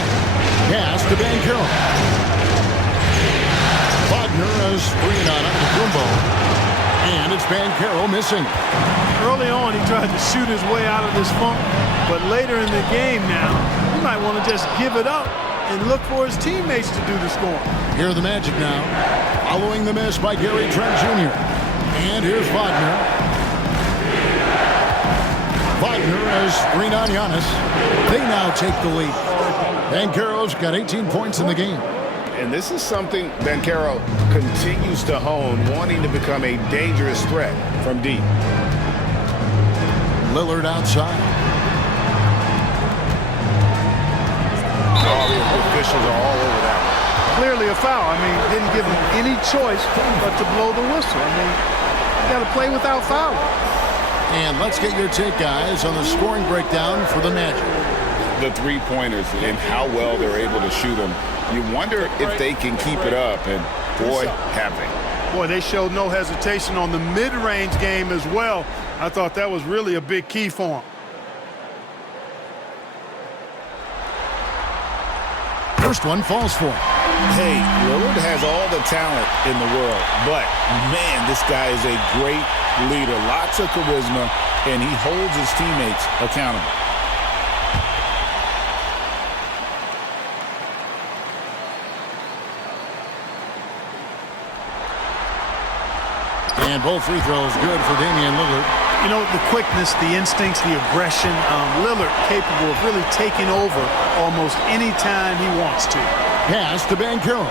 Pass to Banchero. Wagner has screen on Antetokounmpo. And it's Banchero missing. Early on, he tried to shoot his way out of this funk, but later in the game now, he might want to just give it up and look for his teammates to do the scoring. Here are the Magic now, following the miss by Gary Trent Jr. And here's Wagner. Wagner has screen on Giannis. They now take the lead. Banchero's got 18 points in the game. And this is something Banchero continues to hone, wanting to become a dangerous threat from deep. Lillard outside. Oh, the officials are all over that one. Clearly a foul. I mean, didn't give him any choice but to blow the whistle. I mean, you got to play without fouling. And let's get your take, guys, on the scoring breakdown for the Magic. The three-pointers and how well they're able to shoot them. You wonder if they can keep it up, and boy, have they. Boy, they showed no hesitation on the mid-range game as well. I thought that was really a big key for them. First one falls for him. Hey, Lillard has all the talent in the world, but, man, this guy is a great leader. Lots of charisma, and he holds his teammates accountable. And both free throws good for Damian Lillard. You know, the quickness, the instincts, the aggression. Lillard capable of really taking over almost any time he wants to. Pass to Banchero.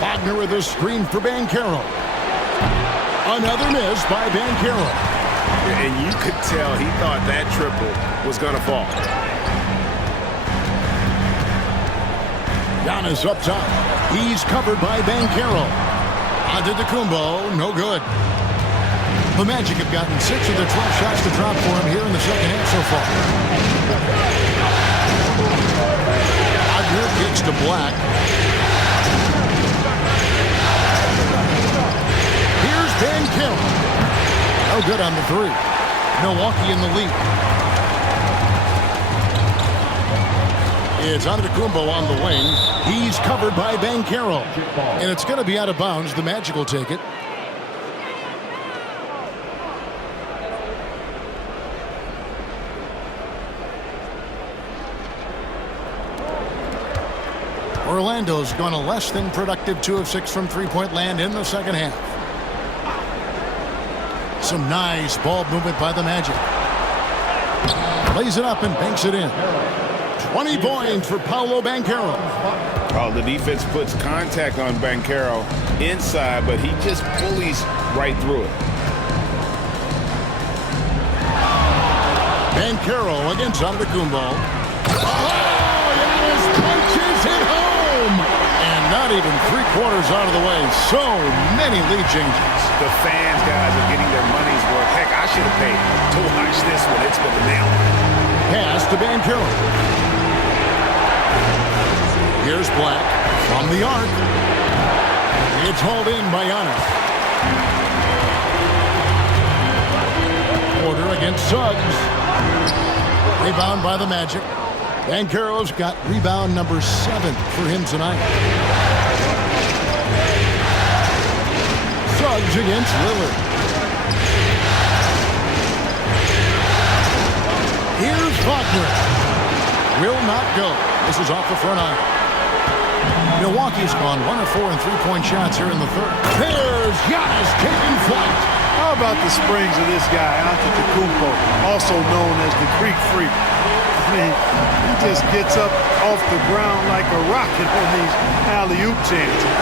Wagner with a screen for Banchero. Another miss by Banchero. And you could tell he thought that triple was going to fall. Giannis up top. He's covered by Banchero. Antetokounmpo, no good. The Magic have gotten 6 of their 12 shots to drop for him here in the second half so far. Wagner kicks to Black. Here's Banchero. No good on the 3. Milwaukee in the lead. It's Antetokounmpo on the wing. He's covered by Banchero. And it's going to be out of bounds. The Magic will take it. Orlando's gone a less than productive 2 of 6 from three-point land in the second half. Some nice ball movement by the Magic. Plays it up and banks it in. 20 points for Paolo Banchero. Oh, the defense puts contact on Banchero inside, but he just bullies right through it. Banchero against Antetokounmpo. Oh, Giannis punches it home! And not even 3/4 out of the way. So many lead changes. The fans, guys, are getting their money's worth. Heck, I should have paid to watch this one. It's been a nail. Pass to Banchero. Here's Black from the arc. It's hauled in by Giannis. Porter against Suggs. Rebound by the Magic. Banchero's got rebound number 7 for him tonight. Suggs against Lillard. Here's Wagner. Will not go. This is off the front iron. Milwaukee's gone 1 of 4 in three-point shots here in the third. There's Giannis taking flight. How about the springs of this guy, Antetokounmpo, also known as the Greek Freak? mean, he just gets up off the ground like a rocket on these alley-oop chances.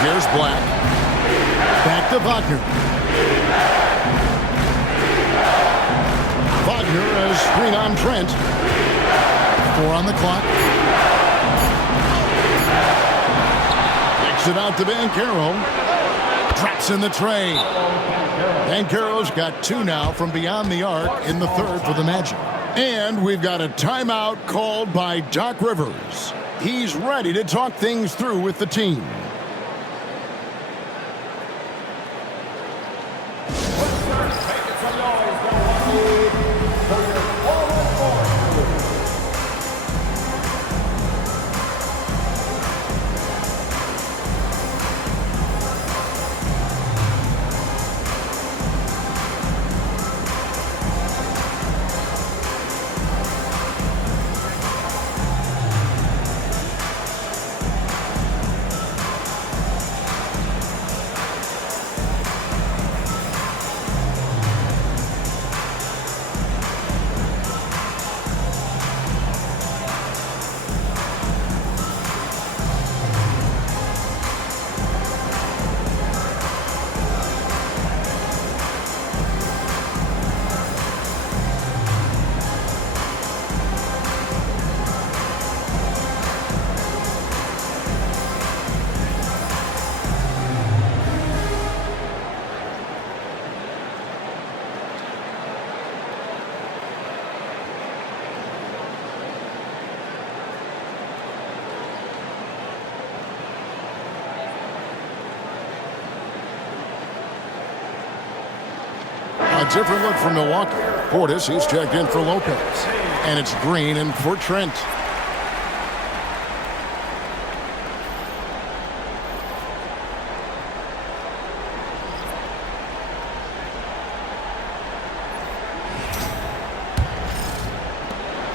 Here's Black. Back to Wagner. Wagner has screen on Trent. 4 on the clock. Kicks it out to Banchero. Traps in the tray. Banchero's got 2 now from beyond the arc in the third for the Magic. And we've got a timeout called by Doc Rivers. He's ready to talk things through with the team. A different look from Milwaukee. Portis, he's checked in for Lopez. And it's Green in for Trent.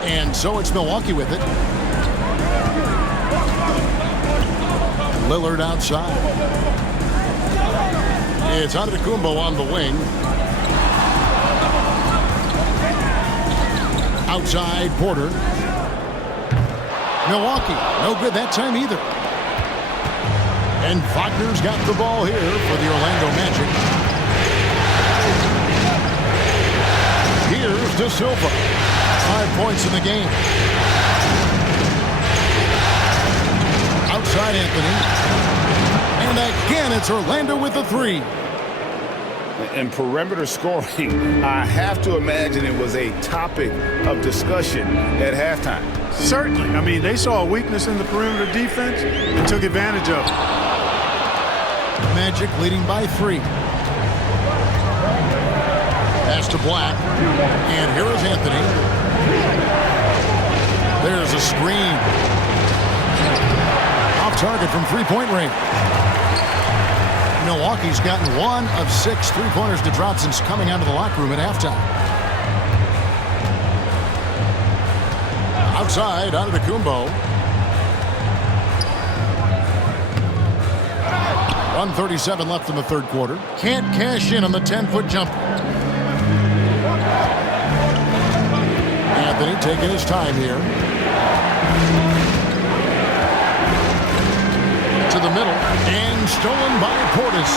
And so it's Milwaukee with it. Lillard outside. It's Antetokounmpo on the wing. Outside, Porter. Milwaukee, no good that time either. And Wagner's got the ball here for the Orlando Magic. Here's De Silva. 5 points in the game. Outside Anthony. And again, it's Orlando with the 3. And perimeter scoring, I have to imagine it was a topic of discussion at halftime. Certainly. I mean, they saw a weakness in the perimeter defense and took advantage of it. Magic leading by 3. Pass to Black. And here is Anthony. There's a screen. Off target from three-point range. Milwaukee's gotten 1 of 6 three-pointers to drop since coming out of the locker room at halftime. Outside, Antetokounmpo. 1:37 left in the third quarter. Can't cash in on the 10-foot jumper. Anthony taking his time here. To the middle, and stolen by Portis.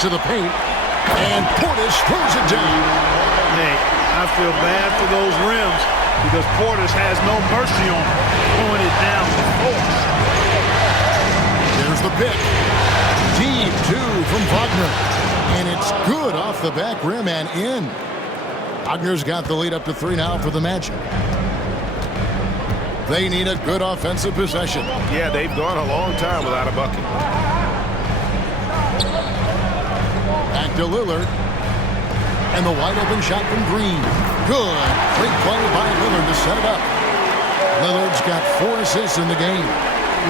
To the paint, and Portis throws it down. Hey, I feel bad for those rims because Portis has no mercy on him, throwing it down with force. There's the pick. Deep 2 from Wagner, and it's good off the back rim and in. Wagner's got the lead up to 3 now for the Magic. They need a good offensive possession. Yeah, they've gone a long time without a bucket. Back to Lillard. And the wide open shot from Green. Good. Great play by Lillard to set it up. Lillard's got 4 assists in the game.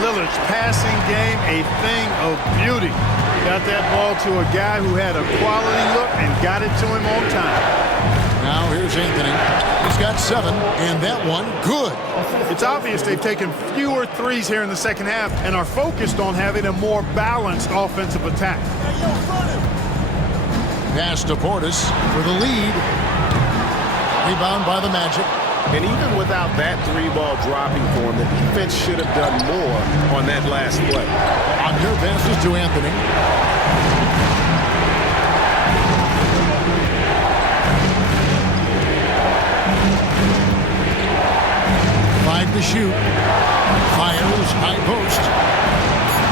Lillard's passing game, a thing of beauty. Got that ball to a guy who had a quality look and got it to him on time. Now here's Anthony. He's got 7, and that one good. It's obvious they've taken fewer threes here in the second half and are focused on having a more balanced offensive attack. Pass to Portis for the lead. Rebound by the Magic. And even without that three-ball dropping for him, the defense should have done more on that last play. On your passes to Anthony. 5 to shoot. Fires high post.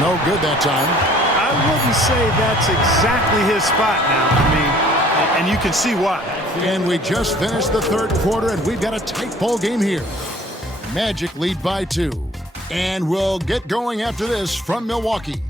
No good that time. I wouldn't say that's exactly his spot now. I mean, and you can see why. And we just finished the third quarter, and we've got a tight ball game here. Magic lead by 2. And we'll get going after this from Milwaukee.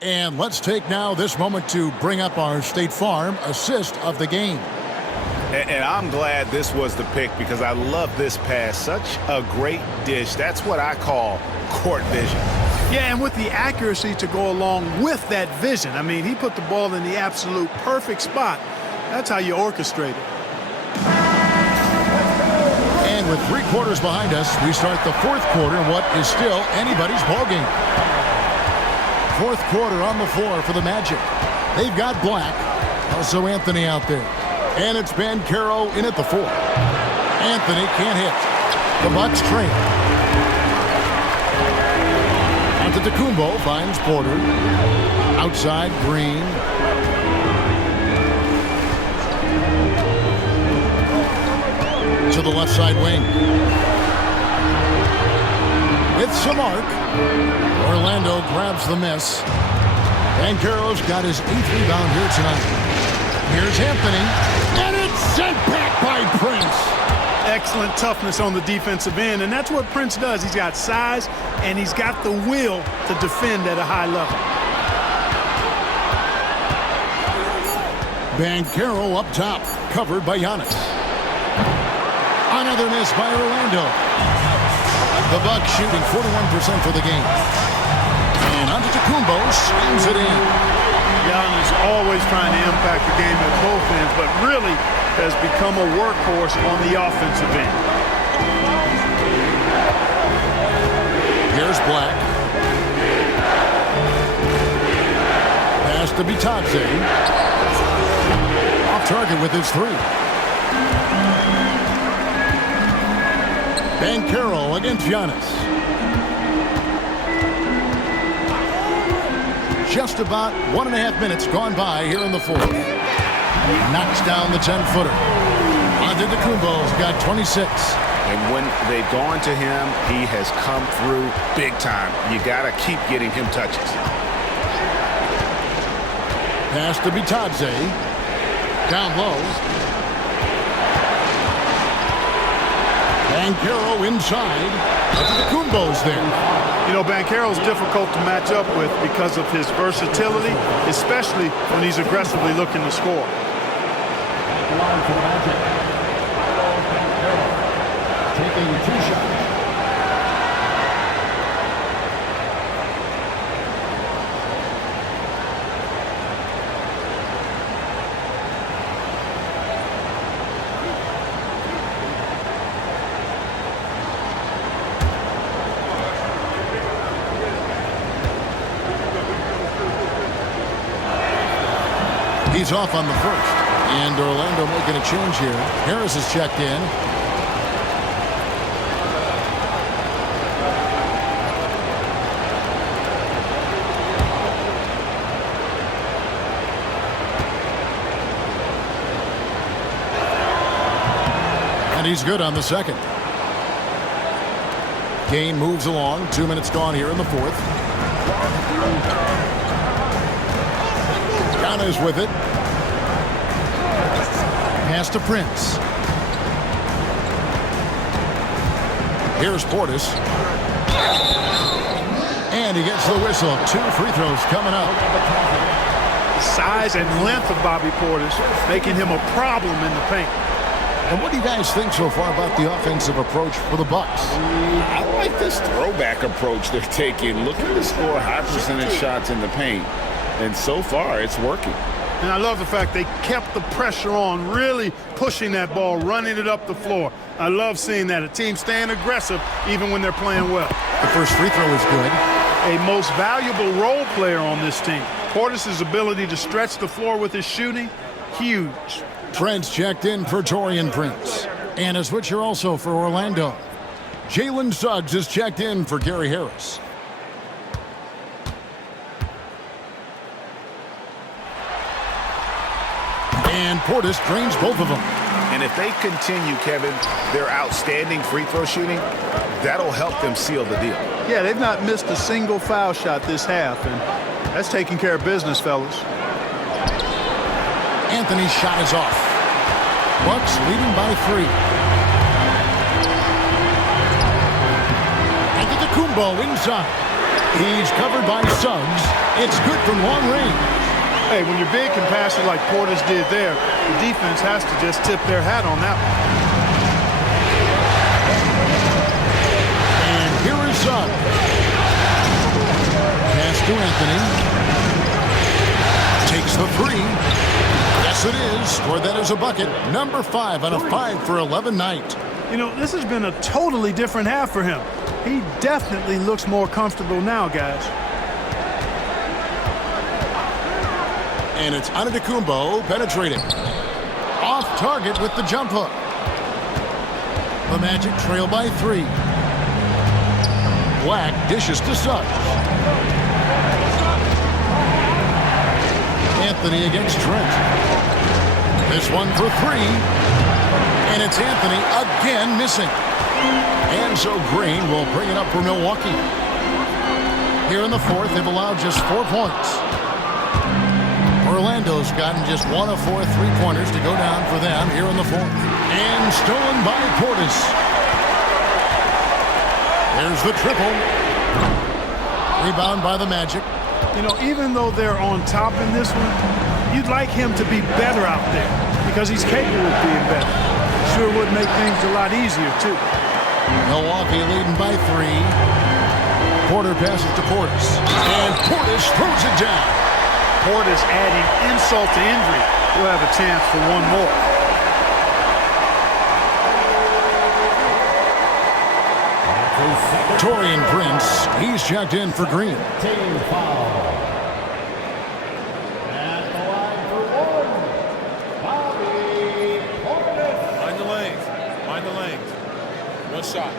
And let's take now this moment to bring up our State Farm assist of the game. And I'm glad this was the pick because I love this pass. Such a great dish. That's what I call court vision. Yeah, and with the accuracy to go along with that vision. I mean, he put the ball in the absolute perfect spot. That's how you orchestrate it. And with 3 quarters behind us, we start the fourth quarter in what is still anybody's ballgame. Fourth quarter on the floor for the Magic. They've got Black, also Anthony out there. And it's Banchero in at the 4. Anthony can't hit. The Bucks train. Antetokounmpo finds Porter. Outside, Green. To the left side wing. With some arc. Orlando grabs the miss. Banchero's got his 8th rebound here tonight. Here's Anthony. And it's sent back by Prince. Excellent toughness on the defensive end, and that's what Prince does. He's got size, and he's got the will to defend at a high level. Banchero up top, covered by Giannis. Another miss by Orlando. The Bucks shooting 41% for the game. And Antetokounmpo slams it in. Giannis always trying to impact the game at both ends, but really has become a workhorse on the offensive end. Here's Black. Pass to Bitadze. Off target with his 3. Banchero against Giannis. Just about 1.5 minutes gone by here in the fourth. Knocks down the 10-footer. Antetokounmpo's got 26. And when they've gone to him, he has come through big time. You got to keep getting him touches. Pass to Bitadze. Down low. Banchero inside. Antetokounmpo's there. You know, Banchero's difficult to match up with because of his versatility, especially when he's aggressively looking to score. Taking 2 shots. He's off on the first. And Orlando making a change here. Harris is checked in. And he's good on the second. Game moves along. 2 minutes gone here in the fourth. Giannis with it. Pass to Prince. Here's Portis. And he gets the whistle. 2 free throws coming up. The size and length of Bobby Portis making him a problem in the paint. And what do you guys think so far about the offensive approach for the Bucks? I like this throwback approach they're taking, looking to score high percentage shots in the paint. And so far, it's working. And I love the fact they kept the pressure on, really pushing that ball, running it up the floor. I love seeing that. A team staying aggressive even when they're playing well. The first free throw is good. A most valuable role player on this team. Portis' ability to stretch the floor with his shooting, huge. Trent's checked in for Taurean Prince. And a switcher also for Orlando. Jalen Suggs is checked in for Gary Harris. And Portis drains both of them. And if they continue, Kevin, their outstanding free throw shooting, that'll help them seal the deal. Yeah, they've not missed a single foul shot this half, and that's taking care of business, fellas. Anthony's shot is off. Bucks leading by 3. Antetokounmpo inside. He's covered by Suggs. It's good from long range. Hey, when you're big and pass it like Portis did there, the defense has to just tip their hat on that one. And here is Suggs. Pass to Anthony. Takes the 3. Yes, it is. Scored that as a bucket. Number 5 on a 5 for 11 night. You know, this has been a totally different half for him. He definitely looks more comfortable now, guys. And it's Antetokounmpo penetrating. Off target with the jump hook. The Magic trail by 3. Black dishes to Suggs. Anthony against Trent. This one for 3. And it's Anthony again missing. And so Green will bring it up for Milwaukee. Here in the fourth, they've allowed just 4 points. Orlando's gotten just 1 of 4 3-pointers to go down for them here in the fourth. And stolen by Portis. There's the triple. Rebound by the Magic. You know, even though they're on top in this one, you'd like him to be better out there because he's capable of being better. Sure would make things a lot easier, too. Milwaukee leading by 3. Porter passes to Portis. And Portis throws it down. Portis adding insult to injury. He'll have a chance for one more. Taurean Prince, he's checked in for Green. Team foul. At the line for 1, Bobby Portis. Mind the lanes. Mind the lanes. One shot.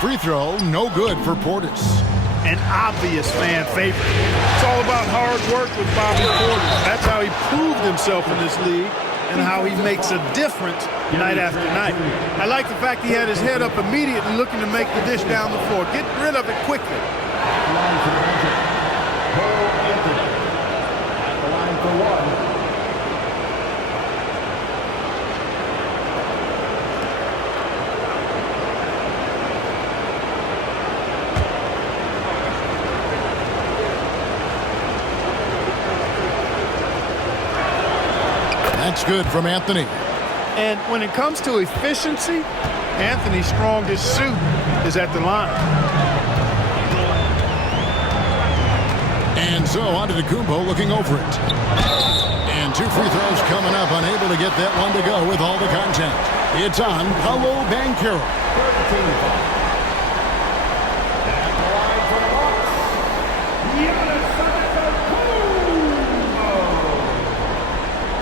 Free throw, no good for Portis. An obvious fan favorite. It's all about hard work with Bobby Portis. That's how he proved himself in this league and how he makes a difference night after night. I like the fact he had his head up immediately looking to make the dish down the floor. Get rid of it quickly. At the line for Anthony. At the line for 1. That's good from Anthony. And when it comes to efficiency, Anthony's strongest suit is at the line. And so Antetokounmpo looking over it. And 2 free throws coming up, unable to get that one to go with all the contact. It's on Paolo Banchero. At the line for Bucks. Giannis Antetokounmpo.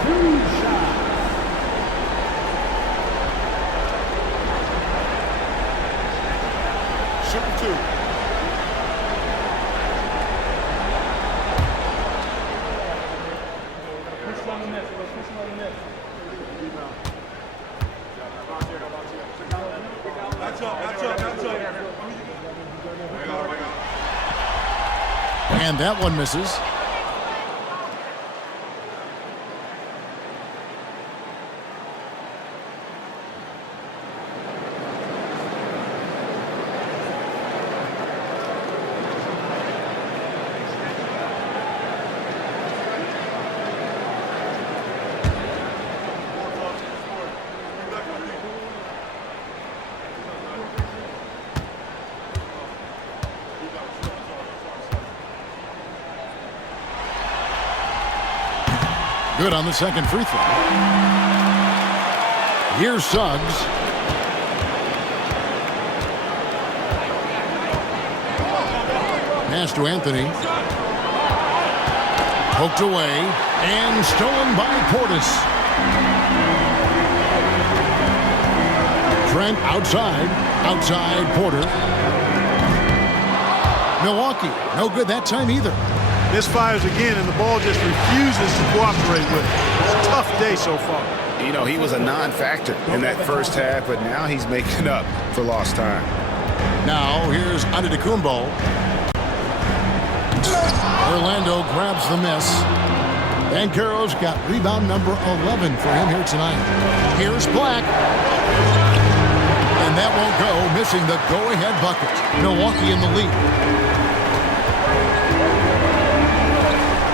2 shots. Shooting 2. And that one misses. Good on the second free throw. Here's Suggs. Pass to Anthony. Poked away and stolen by Portis. Trent outside Porter. Milwaukee, no good that time either. Misfires again, and the ball just refuses to cooperate with it. It's a tough day so far. You know, he was a non-factor in that first half, but now he's making up for lost time. Now, here's Antetokounmpo. Orlando grabs the miss. Banchero's got rebound number 11 for him here tonight. Here's Black. And that won't go, missing the go-ahead bucket. Milwaukee in the lead.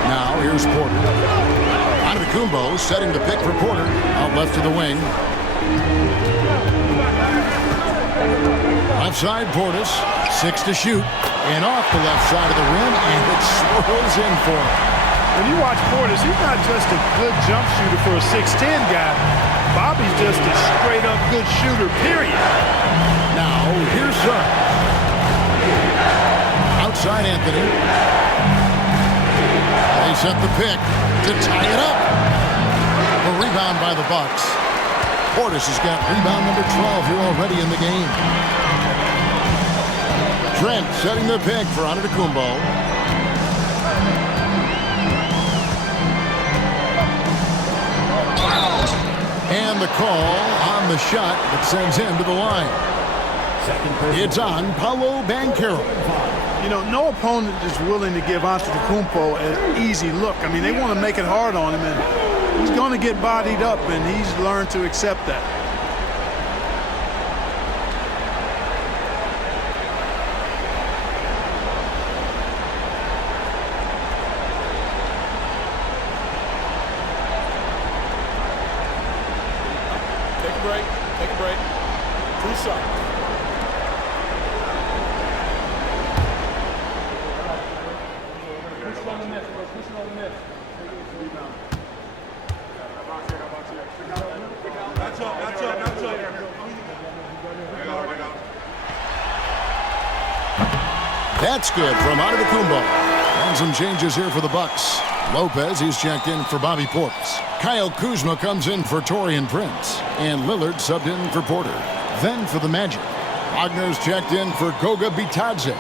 Now, here's Porter. Antetokounmpo setting the pick for Porter. Out left to the wing. Left side, Portis. 6 to shoot. And off the left side of the rim, and it swirls in for him. When you watch Portis, he's not just a good jump shooter for a 6'10 guy. Bobby's just a straight-up good shooter, period. Now, here's Suggs. Outside Anthony. They set the pick to tie it up. A rebound by the Bucks. Portis has got rebound number 12 here already in the game. Trent setting the pick for Antetokounmpo. And the call on the shot that sends him to the line. It's on Paolo Banchero. You know, no opponent is willing to give Antetokounmpo an easy look. I mean, they want to make it hard on him, and he's going to get bodied up, and he's learned to accept that. Take a break. 2 shots. That's good from Antetokounmpo. And some changes here for the Bucks. Lopez, he's checked in for Bobby Portis. Kyle Kuzma comes in for Taurean Prince. And Lillard subbed in for Porter. Then for the Magic, Wagner's checked in for Goga Bitadze.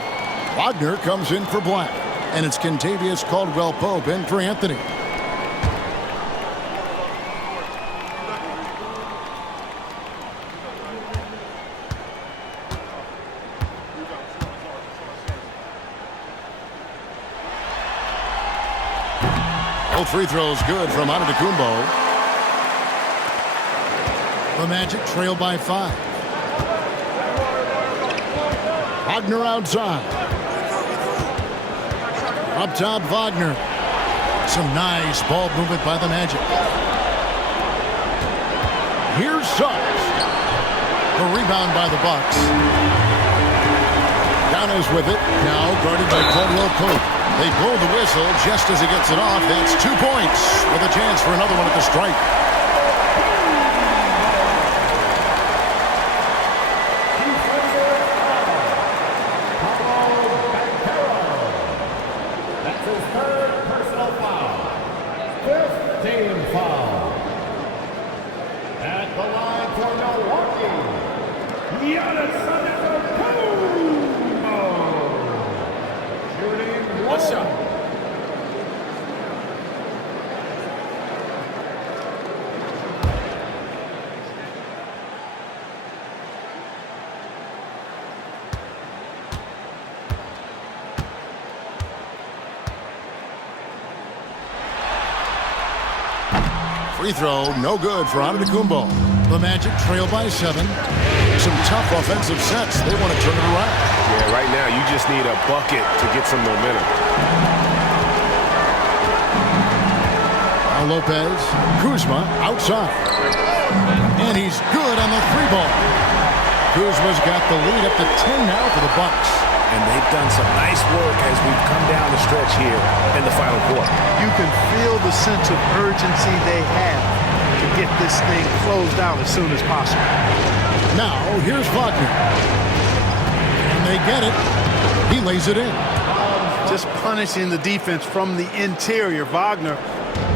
Wagner comes in for Black. And it's Kentavious Caldwell-Pope in for Anthony. Both free throws good from Antetokounmpo. The Magic trail by 5. Wagner outside. Up top, Wagner. Some nice ball movement by the Magic. Here's Suggs. The rebound by the Bucks. Down is with it. Now guarded by Caldwell-Pope. They blow the whistle just as he gets it off. That's 2 points with a chance for another one at the stripe. That's his 3rd personal foul. 5th team foul. At the line for Milwaukee, Giannis Antetokounmpo. Shooting 1 shot. Free throw, no good for Antetokounmpo. The Magic trail by 7. Some tough offensive sets. They want to turn it around. Yeah, right now you just need a bucket to get some momentum. Now Lopez, Kuzma outside. And he's good on the 3 ball. Kuzma's got the lead up to 10 now for the Bucks. and they've done some nice work as we've come down the stretch here in the final quarter. You can feel the sense of urgency they have to get this thing closed out as soon as possible. Now, here's Wagner. And they get it. He lays it in. Just punishing the defense from the interior. Wagner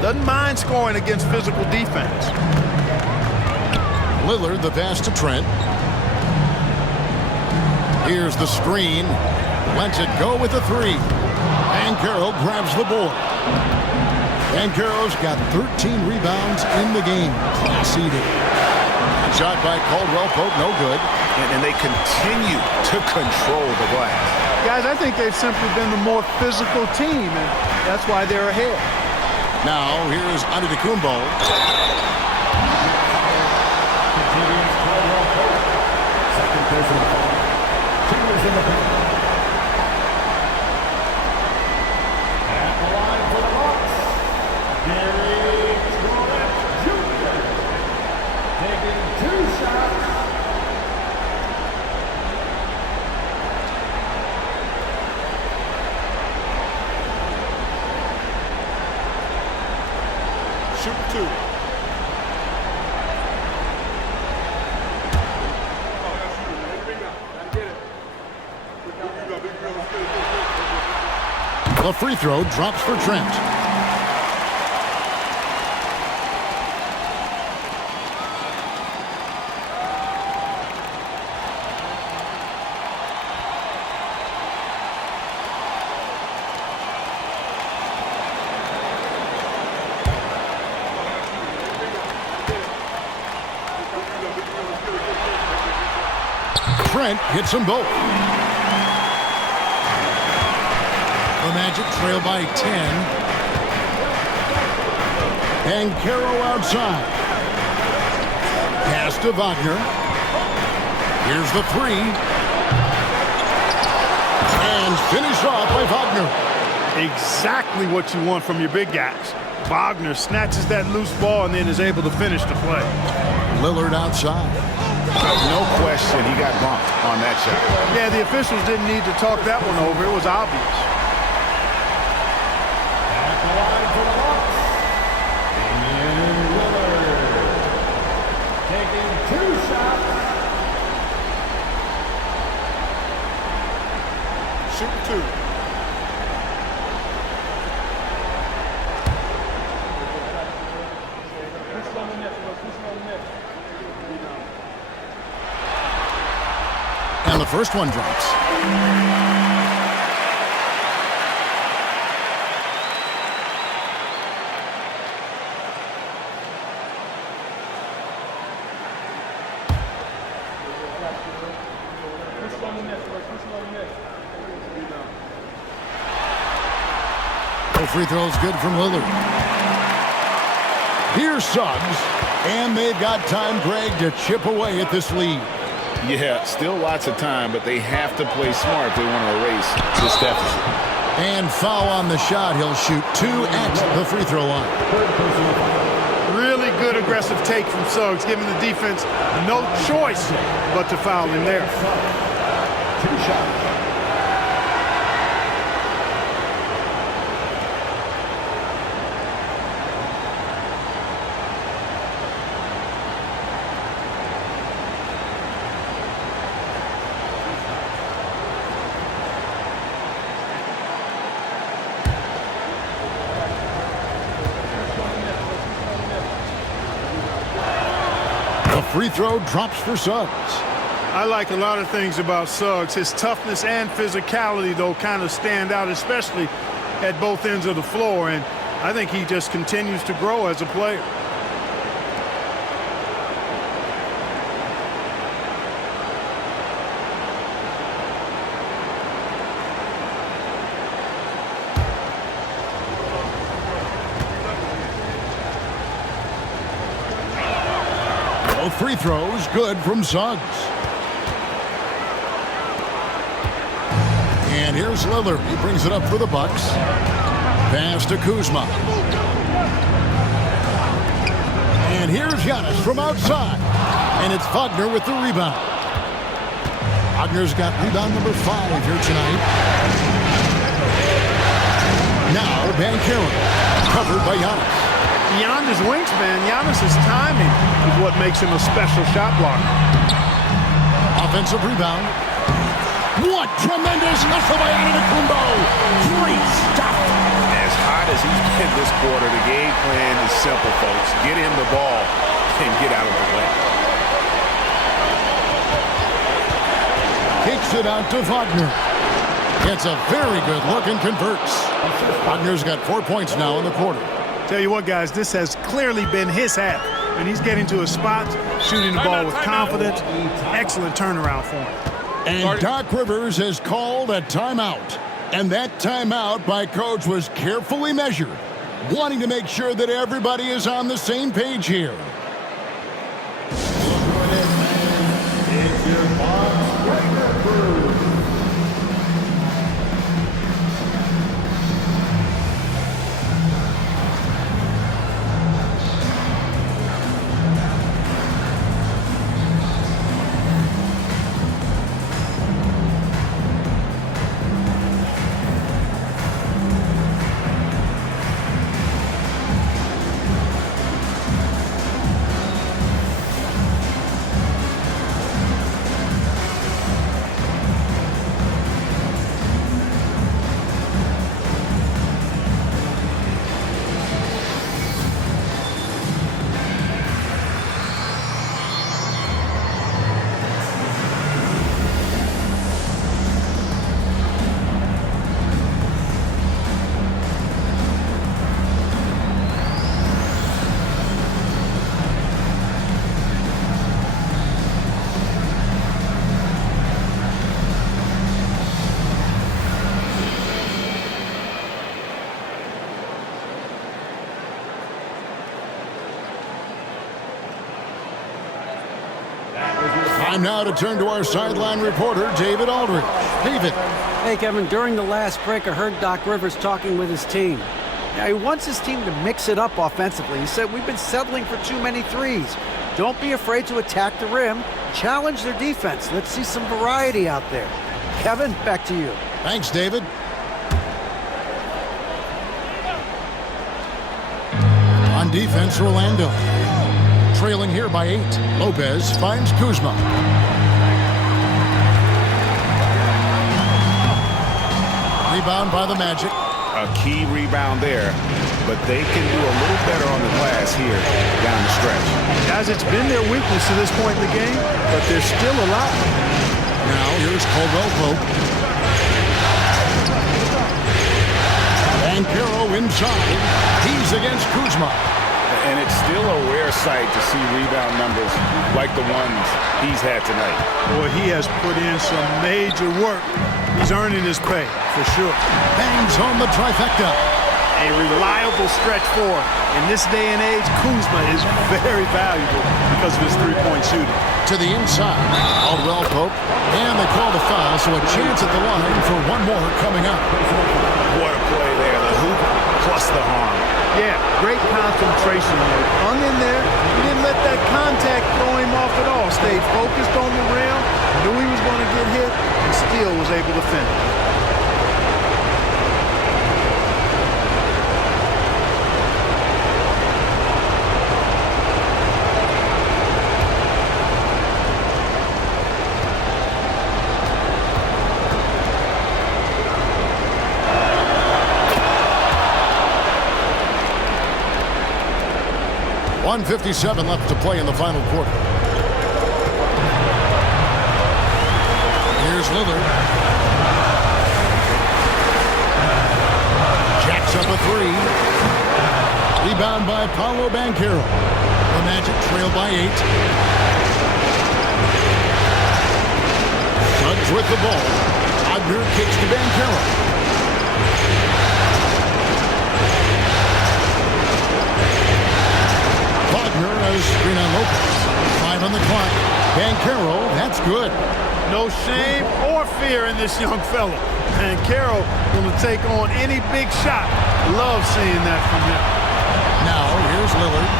doesn't mind scoring against physical defense. Lillard, the pass to Trent. Here's the screen. Lets it go with a three. Banchero grabs the board. Banchero's got 13 rebounds in the game. Class eating. Shot by Caldwell Pope, no good. And they continue to control the glass. Guys, I think they've simply been the more physical team, and that's why they're ahead. Now, here's Antetokounmpo. Second personal foul. Fingers in the paint. At the line for the Bucks, Gary Trent Jr. taking 2 shots. Shoot 2. The free throw drops for Trent. Trent hits them both. The Magic trail by 10. Banchero outside. Pass to Wagner. Here's the three. And finished off by Wagner. Exactly what you want from your big guys. Wagner snatches that loose ball and then is able to finish the play. Lillard outside. No question he got bumped on that shot. Yeah, the officials didn't need to talk that one over. It was obvious. At the line for the Bucks, Damian Lillard taking 2 shots. Shoot 2. And the first one drops. No free throws good from Lillard. Here's Suggs. And they've got time, Greg, to chip away at this lead. Yeah, still lots of time, but they have to play smart if they want to erase this deficit. And foul on the shot. He'll shoot 2 at the free throw line. Really good aggressive take from Suggs, giving the defense no choice but to foul him there. 2 shots. Free throw drops for Suggs. I like a lot of things about Suggs. His toughness and physicality, though, kind of stand out, especially at both ends of the floor. And I think he just continues to grow as a player. Both free throws good from Suggs. And here's Lillard. He brings it up for the Bucks. Pass to Kuzma. And here's Giannis from outside. And it's Wagner with the rebound. Wagner's got rebound number 5 here tonight. Now Banchero, covered by Giannis. Beyond his wingspan, Giannis' timing is what makes him a special shot blocker. Offensive rebound. What tremendous hustle by Antetokounmpo. Great stuff. As hot as he's been this quarter, the game plan is simple, folks. Get him the ball and get out of the way. Kicks it out to Wagner. Gets a very good look and converts. Wagner's got 4 points now in the quarter. Tell you what, guys, this has clearly been his half. And he's getting to his spot, shooting the ball with confidence. Excellent turnaround for him. And Doc Rivers has called a timeout. And that timeout by Coach was carefully measured, wanting to make sure that everybody is on the same page here. Time now to turn to our sideline reporter, David Aldridge. David. Hey, Kevin, during the last break, I heard Doc Rivers talking with his team. Now, he wants his team to mix it up offensively. He said, we've been settling for too many threes. Don't be afraid to attack the rim. Challenge their defense. Let's see some variety out there. Kevin, back to you. Thanks, David. On defense, Orlando. Trailing here by 8. Lopez finds Kuzma. Rebound by the Magic. A key rebound there, but they can do a little better on the glass here down the stretch. Guys, it's been their weakness to this point in the game, but they're still alive. Now here's Caldwell Pope. Banchero inside. He's against Kuzma. And it's still a rare sight to see rebound numbers like the ones he's had tonight. Boy, he has put in some major work. He's earning his pay, for sure. Bangs on the trifecta. A reliable stretch four. In this day and age, Kuzma is very valuable because of his three-point shooting. To the inside, Caldwell Pope. And they call the foul, so a chance at the line for one more coming up. What a play there. The hoop plus the harm. Yeah, great concentration there. Hung in there. He didn't let that contact throw him off at all. Stayed focused on the rim, knew he was going to get hit, and still was able to finish. .157 left to play in the final quarter. Here's Lillard. Jacks up a three. Rebound by Paolo Banchero. The Magic trail by 8. Suggs with the ball. Wagner kicks to Banchero. Wagner has screen on Lopez. 5 on the clock. Banchero, that's good. No shame or fear in this young fella. Banchero going to take on any big shot. Love seeing that from him. Now, here's Lillard.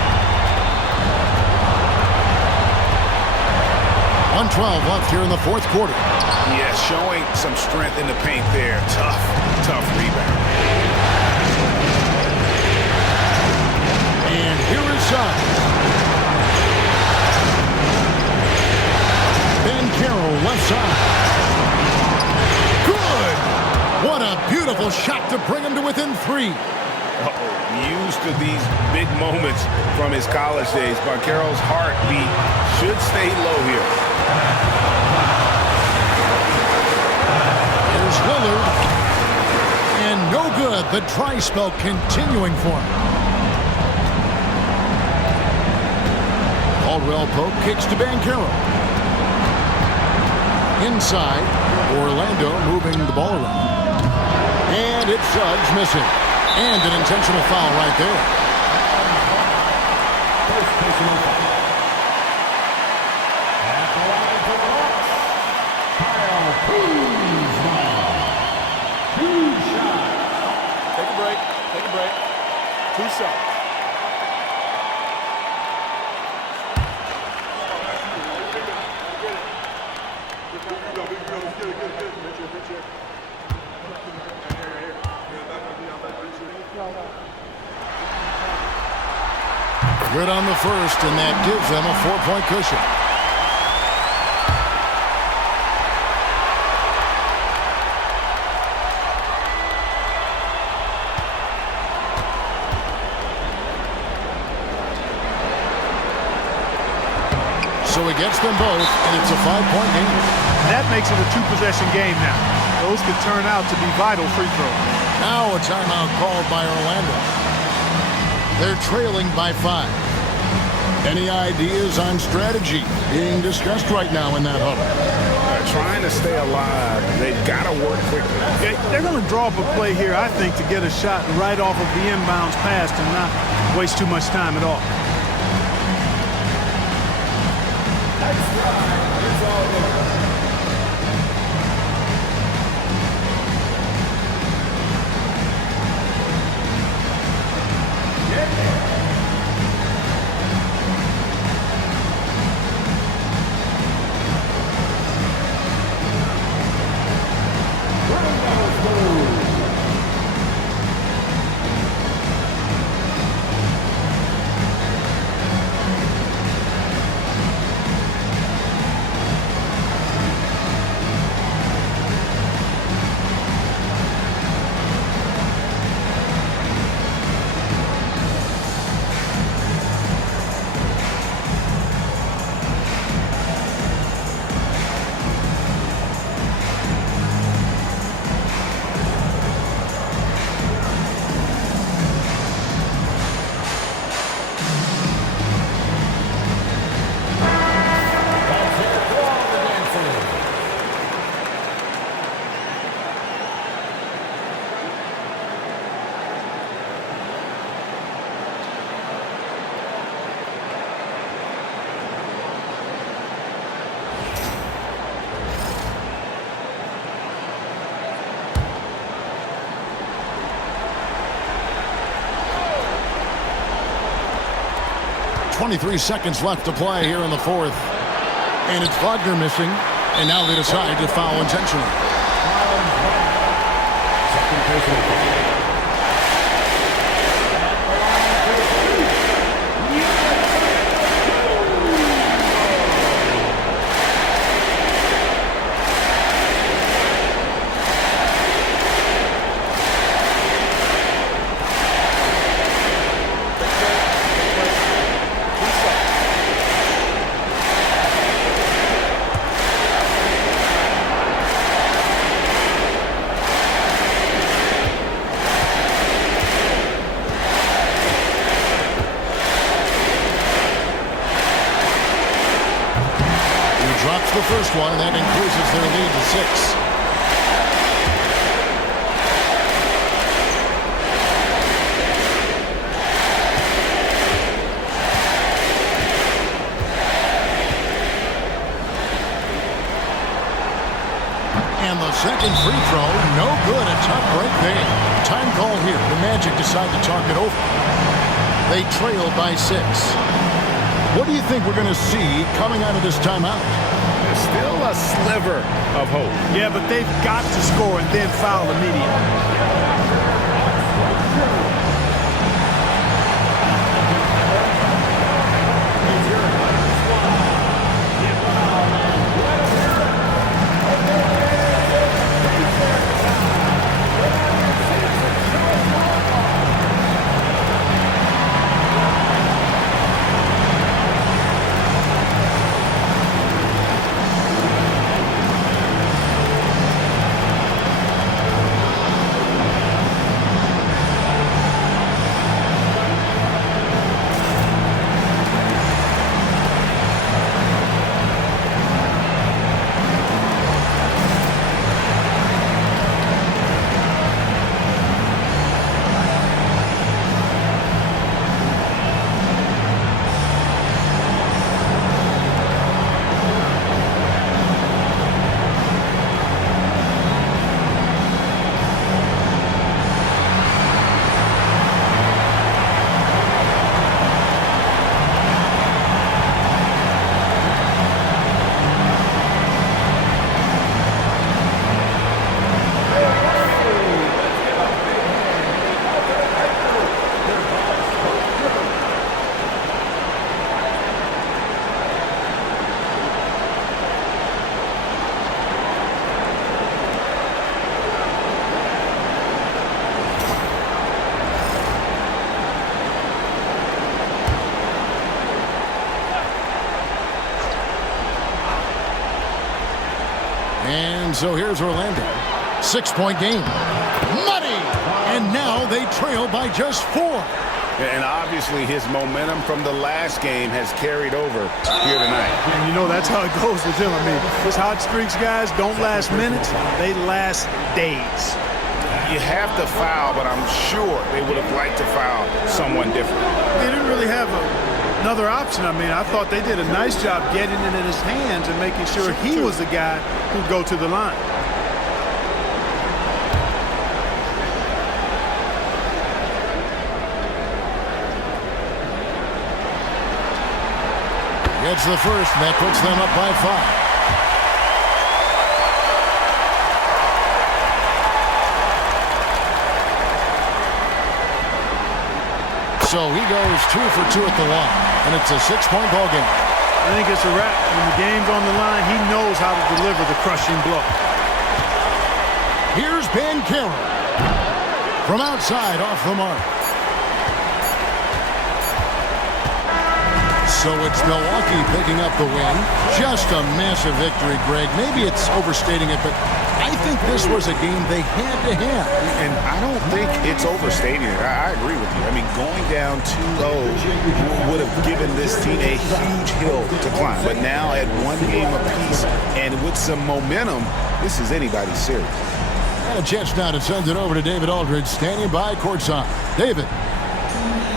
1:12 left here in the fourth quarter. Yeah, showing some strength in the paint there. Tough rebound. And here is Suggs. Banchero left side. Good! What a beautiful shot to bring him to within 3. Used to these big moments from his college days. Banchero's heartbeat should stay low here. Here's Lillard. And no good. The dry spell continuing for him. Caldwell Pope kicks to Banchero. Inside, Orlando moving the ball around. And it's Suggs missing. And an intentional foul right there. First personal foul. At the line for the Bucks, Kyle Kuzma. 2 shots. Take a break. Take a break. 2 shots. Good on the first, and that gives them a 4-point cushion. So he gets them both, and it's a 5-point game. That makes it a 2-possession game now. Those could turn out to be vital free throws. Now a timeout called by Orlando. They're trailing by 5. Any ideas on strategy being discussed right now in that huddle? Trying to stay alive. They've got to work quickly. They're going to draw up a play here, I think, to get a shot right off of the inbounds pass and not waste too much time at all. Next drive is all over. .23 seconds left to play here in the 4th. And it's Wagner missing. And now they decide to foul intentionally. Second personal foul. The first one, and that increases their lead to 6. And the second free throw, no good. A tough break there. Time call here. The Magic decide to talk it over. They trail by 6. What do you think we're going to see coming out of this timeout? still a sliver of hope. Yeah, but they've got to score and then foul immediately. And so here's Orlando. 6-point game. Money! And now they trail by just 4. And obviously his momentum from the last game has carried over here tonight. And you know that's how it goes with him. I mean, his hot streaks, guys, don't last minutes. They last days. You have to foul, but I'm sure they would have liked to foul someone different. They didn't really have another option. I mean, I thought they did a nice job getting it in his hands and making sure he was the guy who'd go to the line. Gets the first, and that puts them up by 5. So he goes 2 for 2 at the line, and it's a 6-point ball game. I think it's a wrap. When the game's on the line, he knows how to deliver the crushing blow. Here's Ben Carroll from outside off the mark. So it's Milwaukee picking up the win. Just a massive victory, Greg. Maybe it's overstating it, but I think this was a game they had to have. And I don't think it's overstating it. I agree with you. I mean, going down 2-0 would have given this team a huge hill to climb. But now at 1 game apiece and with some momentum, this is anybody's series. And a chance now to send it over to David Aldridge, standing by courtside. David.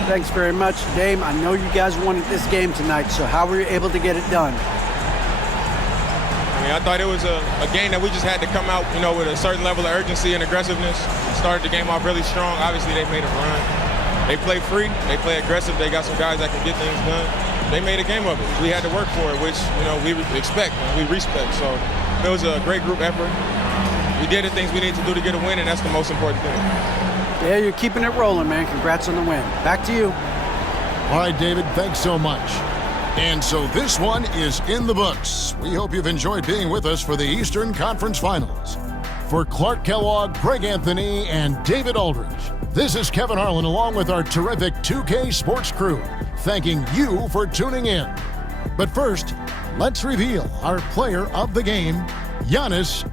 Thanks very much, Dame. I know you guys wanted this game tonight, so how were you able to get it done? I mean, I thought it was a game that we just had to come out, with a certain level of urgency and aggressiveness. Started the game off really strong. Obviously, they made a run. They play free. They play aggressive. They got some guys that can get things done. They made a game of it. We had to work for it, which, we expect and we respect. So it was a great group effort. We did the things we needed to do to get a win, and that's the most important thing. Yeah, you're keeping it rolling, man. Congrats on the win. Back to you. All right, David, thanks so much. And so this one is in the books. We hope you've enjoyed being with us for the Eastern Conference Finals. For Clark Kellogg, Greg Anthony, and David Aldridge, this is Kevin Harlan along with our terrific 2K Sports crew, thanking you for tuning in. But first, let's reveal our player of the game, Giannis